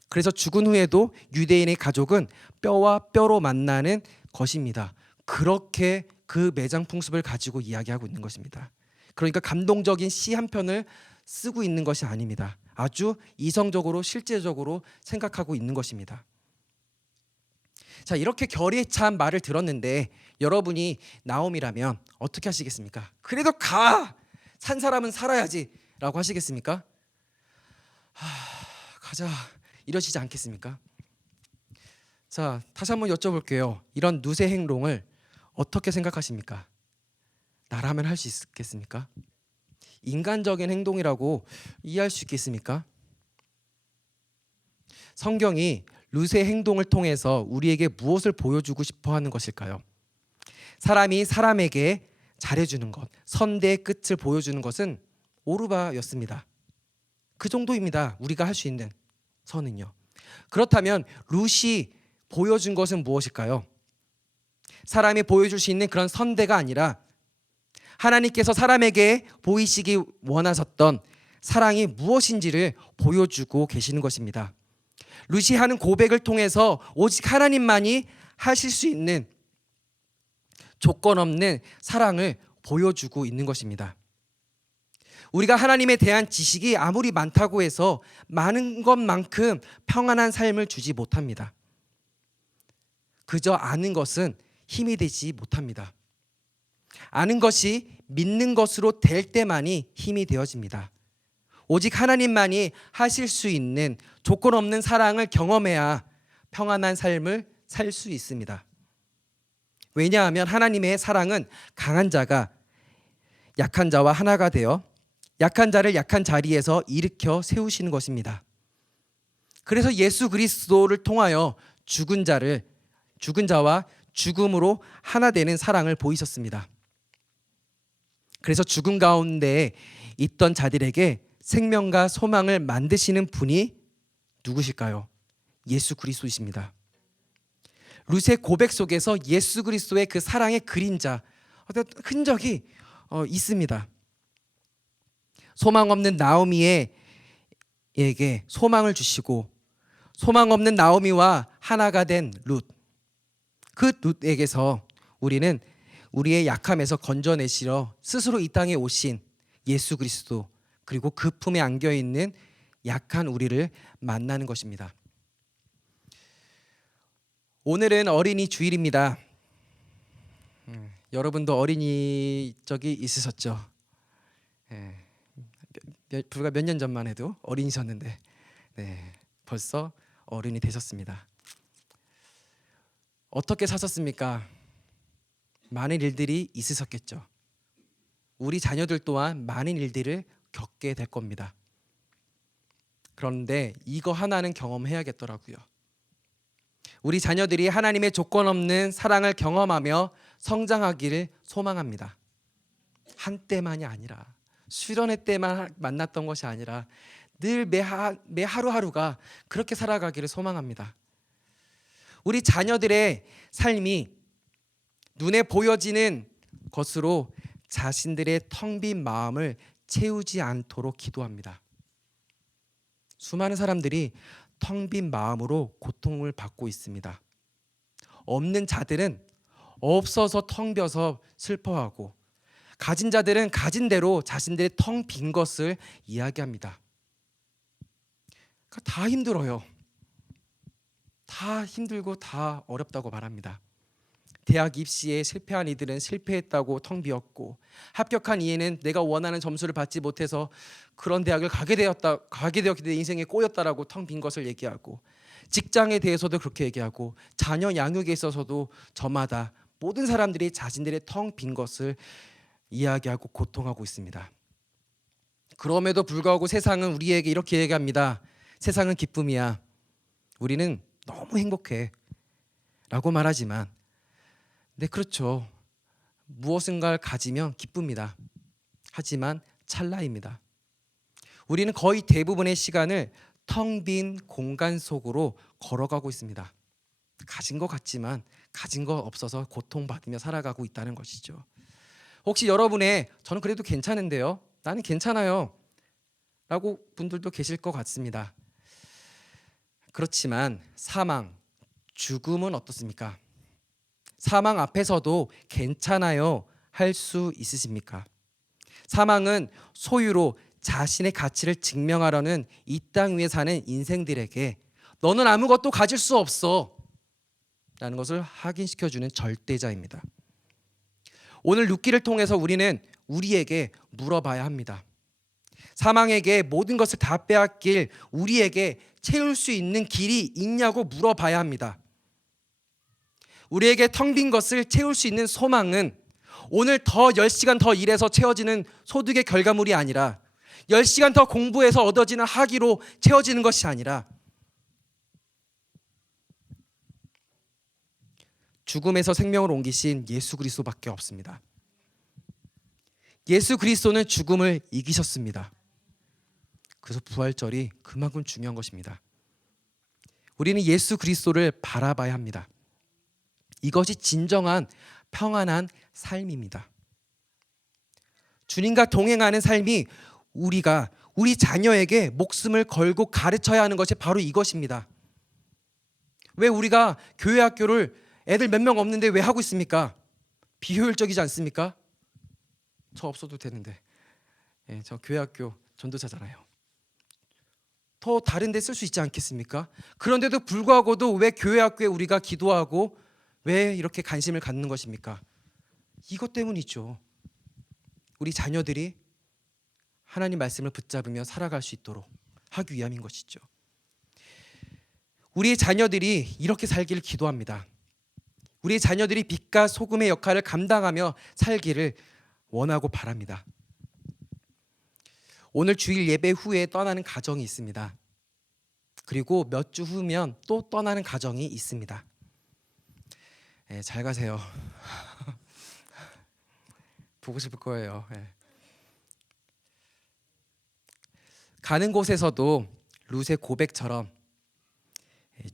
그래서 죽은 후에도 유대인의 가족은 뼈와 뼈로 만나는 것입니다. 그렇게 그 매장 풍습을 가지고 이야기하고 있는 것입니다. 그러니까 감동적인 시 한 편을 쓰고 있는 것이 아닙니다. 아주 이성적으로 실제적으로 생각하고 있는 것입니다. 자, 이렇게 결의에 찬 말을 들었는데 여러분이 나오미라면 어떻게 하시겠습니까? 그래도 산 사람은 살아야지 라고 하시겠습니까? 가자 이러시지 않겠습니까? 자, 다시 한번 여쭤볼게요. 이런 룻의 행동을 어떻게 생각하십니까? 나라면 할 수 있겠습니까? 인간적인 행동이라고 이해할 수 있겠습니까? 성경이 룻의 행동을 통해서 우리에게 무엇을 보여주고 싶어 하는 것일까요? 사람이 사람에게 잘해주는 것, 선대의 끝을 보여주는 것은 오르바였습니다. 그 정도입니다. 우리가 할 수 있는 선은요. 그렇다면 룻이 보여준 것은 무엇일까요? 사람이 보여줄 수 있는 그런 선대가 아니라 하나님께서 사람에게 보이시기 원하셨던 사랑이 무엇인지를 보여주고 계시는 것입니다. 룻이 하는 고백을 통해서 오직 하나님만이 하실 수 있는 조건 없는 사랑을 보여주고 있는 것입니다. 우리가 하나님에 대한 지식이 아무리 많다고 해서 많은 것만큼 평안한 삶을 주지 못합니다. 그저 아는 것은 힘이 되지 못합니다. 아는 것이 믿는 것으로 될 때만이 힘이 되어집니다. 오직 하나님만이 하실 수 있는 조건 없는 사랑을 경험해야 평안한 삶을 살 수 있습니다. 왜냐하면 하나님의 사랑은 강한 자가 약한 자와 하나가 되어 약한 자를 약한 자리에서 일으켜 세우시는 것입니다. 그래서 예수 그리스도를 통하여 죽은 자와 죽음으로 하나 되는 사랑을 보이셨습니다. 그래서 죽음 가운데 있던 자들에게 생명과 소망을 만드시는 분이 누구실까요? 예수 그리스도이십니다. 룻의 고백 속에서 예수 그리스도의 그 사랑의 그림자, 어떤 흔적이 있습니다. 소망 없는 나오미에게 소망을 주시고 소망 없는 나오미와 하나가 된 룻, 그 룻에게서 우리는 우리의 약함에서 건져내시러 스스로 이 땅에 오신 예수 그리스도, 그리고 그 품에 안겨있는 약한 우리를 만나는 것입니다. 오늘은 어린이 주일입니다. 여러분도 어린이 적이 있으셨죠? 불과 몇 년 전만 해도 어린이셨는데 벌써 어른이 되셨습니다. 어떻게 사셨습니까? 많은 일들이 있으셨겠죠. 우리 자녀들 또한 많은 일들을 겪게 될 겁니다. 그런데 이거 하나는 경험해야겠더라고요. 우리 자녀들이 하나님의 조건 없는 사랑을 경험하며 성장하기를 소망합니다. 한때만이 아니라, 수련회 때만 만났던 것이 아니라 늘 매 하루하루가 그렇게 살아가기를 소망합니다. 우리 자녀들의 삶이 눈에 보여지는 것으로 자신들의 텅 빈 마음을 채우지 않도록 기도합니다. 수많은 사람들이 텅 빈 마음으로 고통을 받고 있습니다. 없는 자들은 없어서 텅 비어서 슬퍼하고, 가진 자들은 가진 대로 자신들의 텅 빈 것을 이야기합니다. 그러니까 다 힘들어요. 다 힘들고 다 어렵다고 말합니다. 대학 입시에 실패한 이들은 실패했다고 텅 비었고, 합격한 이에는 내가 원하는 점수를 받지 못해서 그런 대학을 가게 되었기 내 인생에 꼬였다라고 텅 빈 것을 얘기하고, 직장에 대해서도 그렇게 얘기하고, 자녀 양육에 있어서도 저마다 모든 사람들이 자신들의 텅 빈 것을 이야기하고 고통하고 있습니다. 그럼에도 불구하고 세상은 우리에게 이렇게 얘기합니다. 세상은 기쁨이야. 우리는 너무 행복해 라고 말하지만, 네, 그렇죠. 무엇인가를 가지면 기쁩니다. 하지만 찰나입니다. 우리는 거의 대부분의 시간을 텅 빈 공간 속으로 걸어가고 있습니다. 가진 것 같지만 가진 거 없어서 고통받으며 살아가고 있다는 것이죠. 혹시 여러분의 저는 그래도 괜찮은데요, 나는 괜찮아요 라고 분들도 계실 것 같습니다. 그렇지만 사망, 죽음은 어떻습니까? 사망 앞에서도 괜찮아요 할 수 있으십니까? 사망은 소유로 자신의 가치를 증명하려는 이 땅 위에 사는 인생들에게 너는 아무것도 가질 수 없어 라는 것을 확인시켜주는 절대자입니다. 오늘 룻기를 통해서 우리는 우리에게 물어봐야 합니다. 사망에게 모든 것을 다 빼앗길 우리에게 채울 수 있는 길이 있냐고 물어봐야 합니다. 우리에게 텅 빈 것을 채울 수 있는 소망은 오늘 더 10시간 더 일해서 채워지는 소득의 결과물이 아니라, 10시간 더 공부해서 얻어지는 학위로 채워지는 것이 아니라, 죽음에서 생명으로 옮기신 예수 그리스도밖에 없습니다. 예수 그리스도는 죽음을 이기셨습니다. 그래서 부활절이 그만큼 중요한 것입니다. 우리는 예수 그리스도를 바라봐야 합니다. 이것이 진정한 평안한 삶입니다. 주님과 동행하는 삶이 우리 자녀에게 목숨을 걸고 가르쳐야 하는 것이 바로 이것입니다. 왜 우리가 교회 학교를 애들 몇 명 없는데 왜 하고 있습니까? 비효율적이지 않습니까? 저 없어도 되는데, 저 교회 학교 전도사잖아요. 더 다른 데 쓸 수 있지 않겠습니까? 그런데도 불구하고도 왜 교회 학교에 우리가 기도하고 왜 이렇게 관심을 갖는 것입니까? 이것 때문이죠. 우리 자녀들이 하나님 말씀을 붙잡으며 살아갈 수 있도록 하기 위함인 것이죠. 우리의 자녀들이 이렇게 살기를 기도합니다. 우리의 자녀들이 빛과 소금의 역할을 감당하며 살기를 원하고 바랍니다. 오늘 주일 예배 후에 떠나는 가정이 있습니다. 그리고 몇 주 후면 또 떠나는 가정이 있습니다. 잘 가세요. 보고 싶을 거예요. 예. 가는 곳에서도 룻의 고백처럼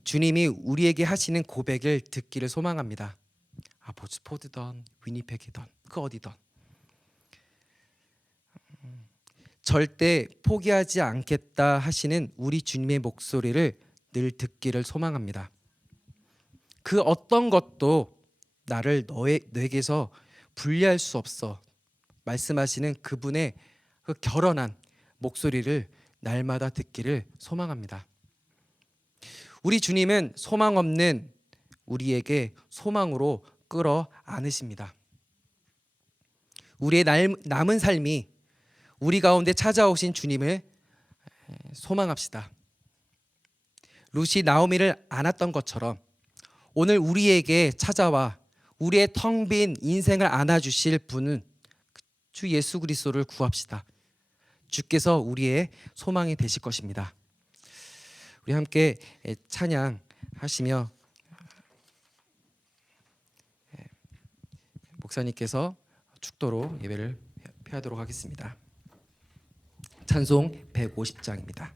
주님이 우리에게 하시는 고백을 듣기를 소망합니다. 보츠포드던 위니펙이던 그 어디던 절대 포기하지 않겠다 하시는 우리 주님의 목소리를 늘 듣기를 소망합니다. 그 어떤 것도 나를 너에게서 분리할 수 없어 말씀하시는 그분의 그 결연한 목소리를 날마다 듣기를 소망합니다. 우리 주님은 소망 없는 우리에게 소망으로 끌어 안으십니다. 우리의 남은 삶이 우리 가운데 찾아오신 주님을 소망합시다. 룻이 나오미를 안았던 것처럼 오늘 우리에게 찾아와 우리의 텅 빈 인생을 안아주실 분은 주 예수 그리스도를 구합시다. 주께서 우리의 소망이 되실 것입니다. 우리 함께 찬양하시며 목사님께서 축도로 예배를 폐하도록 하겠습니다. 찬송 150장입니다.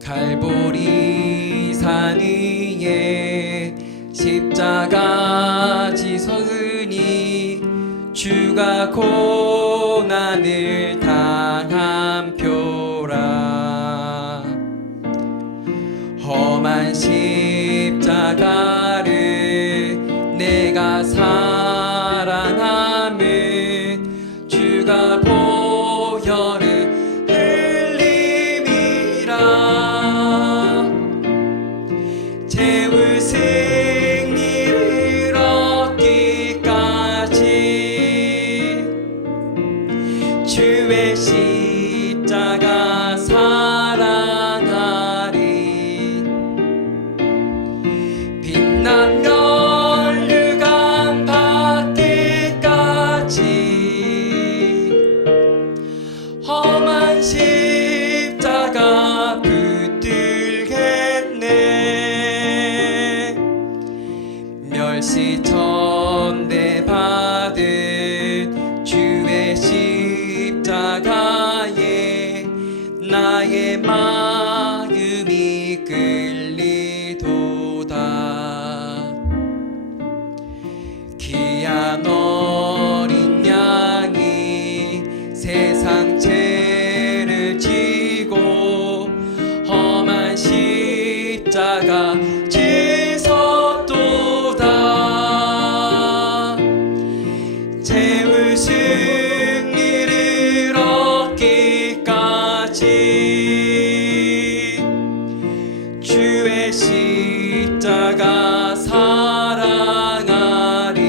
갈보리 산 위에 십자가 지서으니 주가 고난을 당한 표라. 험한 십자가를 내가 사랑함은 주가 보혈을 흘림이라. 죄의 승리를 얻기까지 주의 십자가 사랑하리. 빛난 연류관 받기까지 험한 십자가 붙들겠네. 멸시천대 받은 주의 십자가에 나의 마음이 끌리도다. 귀한 어린 양이 세상 죄를 지고 험한 십자가 지섰도다. 죄의 승리를 얻기까지 주의 십자가 사랑하리.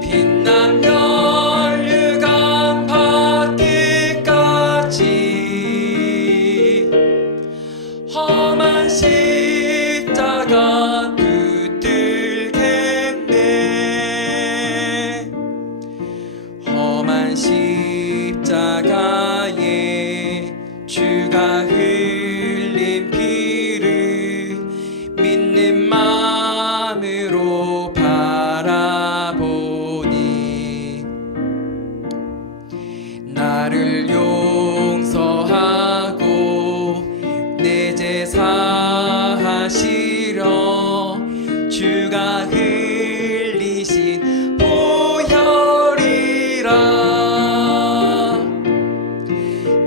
빛난 연류관 받기까지 험한 십자가 붙들겠네. 험한 십자가에 주가 흘린 피를 믿는 마음으로 바라보니 나를 용서하고 내 죄 사하시려 주가 흘리신 보혈이라.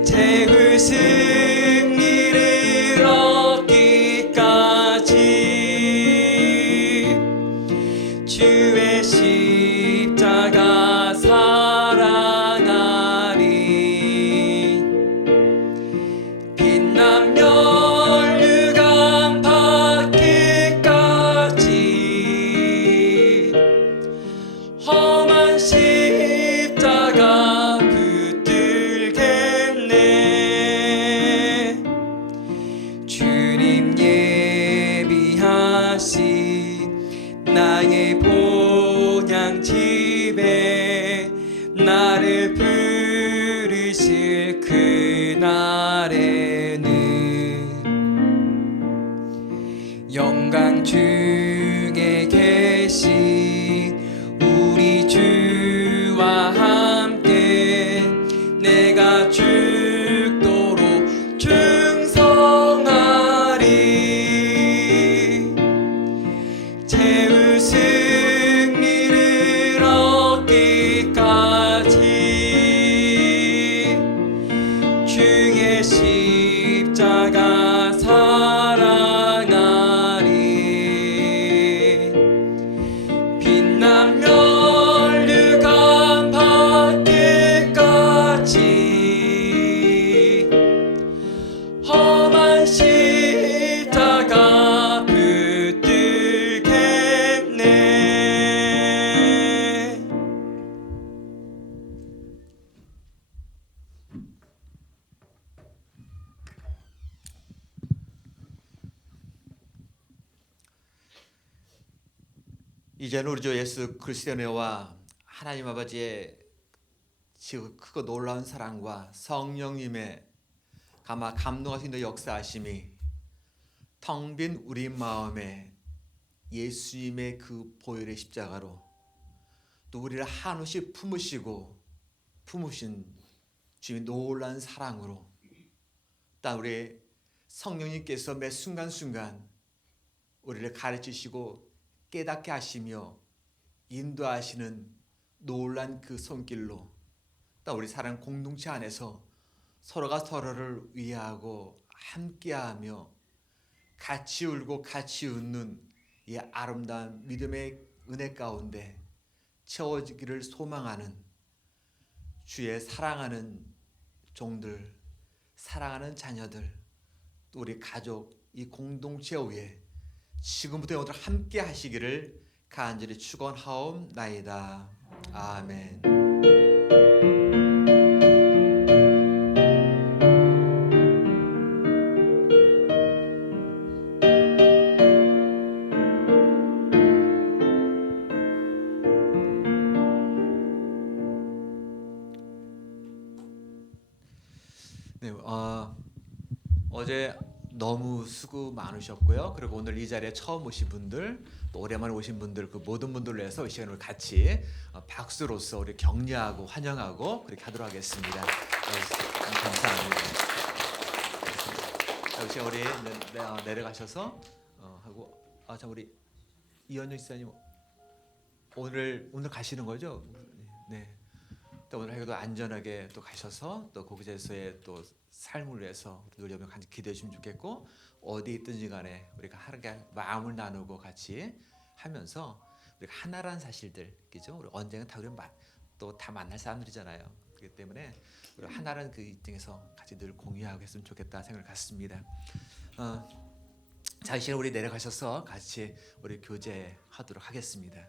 죄의 승리를 얻기까지 주의 십자가 사랑하리. 빛난 연류관 받기까지 영광 중에 계신 우리 주와 함께 내가 죽도록 충성하리. 죄의 승리를 얻기까지 주의 십자가 사랑하리. 빛난 면류관 받기까지 험한 십자가 붙들겠네. 이제는 우리 주 예수 그리스도의 은혜와 하나님 아버지의 지극 크고 놀라운 사랑과 성령님의 아마 감동할 수 있는 역사하심이 텅 빈 우리 마음에 예수님의 그 보혈의 십자가로 또 우리를 한없이 품으시고 품으신 주님의 놀라운 사랑으로 또 우리 성령님께서 매 순간순간 우리를 가르치시고 깨닫게 하시며 인도하시는 놀란 그 손길로 또 우리 사랑 공동체 안에서 서로가 서로를 위하고 함께하며 같이 울고 같이 웃는 이 아름다운 믿음의 은혜 가운데 채워지기를 소망하는 주의 사랑하는 종들, 사랑하는 자녀들, 또 우리 가족, 이 공동체 위에 지금부터 영원토록 함께 하시기를 간절히 축원하옵나이다. 아멘. 네, 어제 너무 수고 많으셨고요. 그리고 오늘 이 자리에 처음 오신 분들, 또 오랜만에 오신 분들, 그 모든 분들을 위해서 이 시간을 같이 박수로서 우리 격려하고 환영하고 그렇게 하도록 하겠습니다. 감사합니다. 역시 우리 내려가셔서 하고 참 우리 이현정 지사님 오늘 가시는 거죠? 네. 또 오늘 해도 안전하게 또 가셔서 또 거기에서의 또 삶을 위해서 우리 여러분 같이 기도해 주시면 좋겠고 어디 있든지 간에 우리가 하루가 마음을 나누고 같이 하면서 우리가 하나라는 사실들, 그죠? 우리 언젠가 다 우리 또 다 만날 사람들이잖아요. 그렇기 때문에 우리 하나라는 그 입장에서 같이 늘 공유하고 했으면 좋겠다 생각을 갖습니다. 자, 이 시간 우리 내려가셔서 같이 우리 교제하도록 하겠습니다.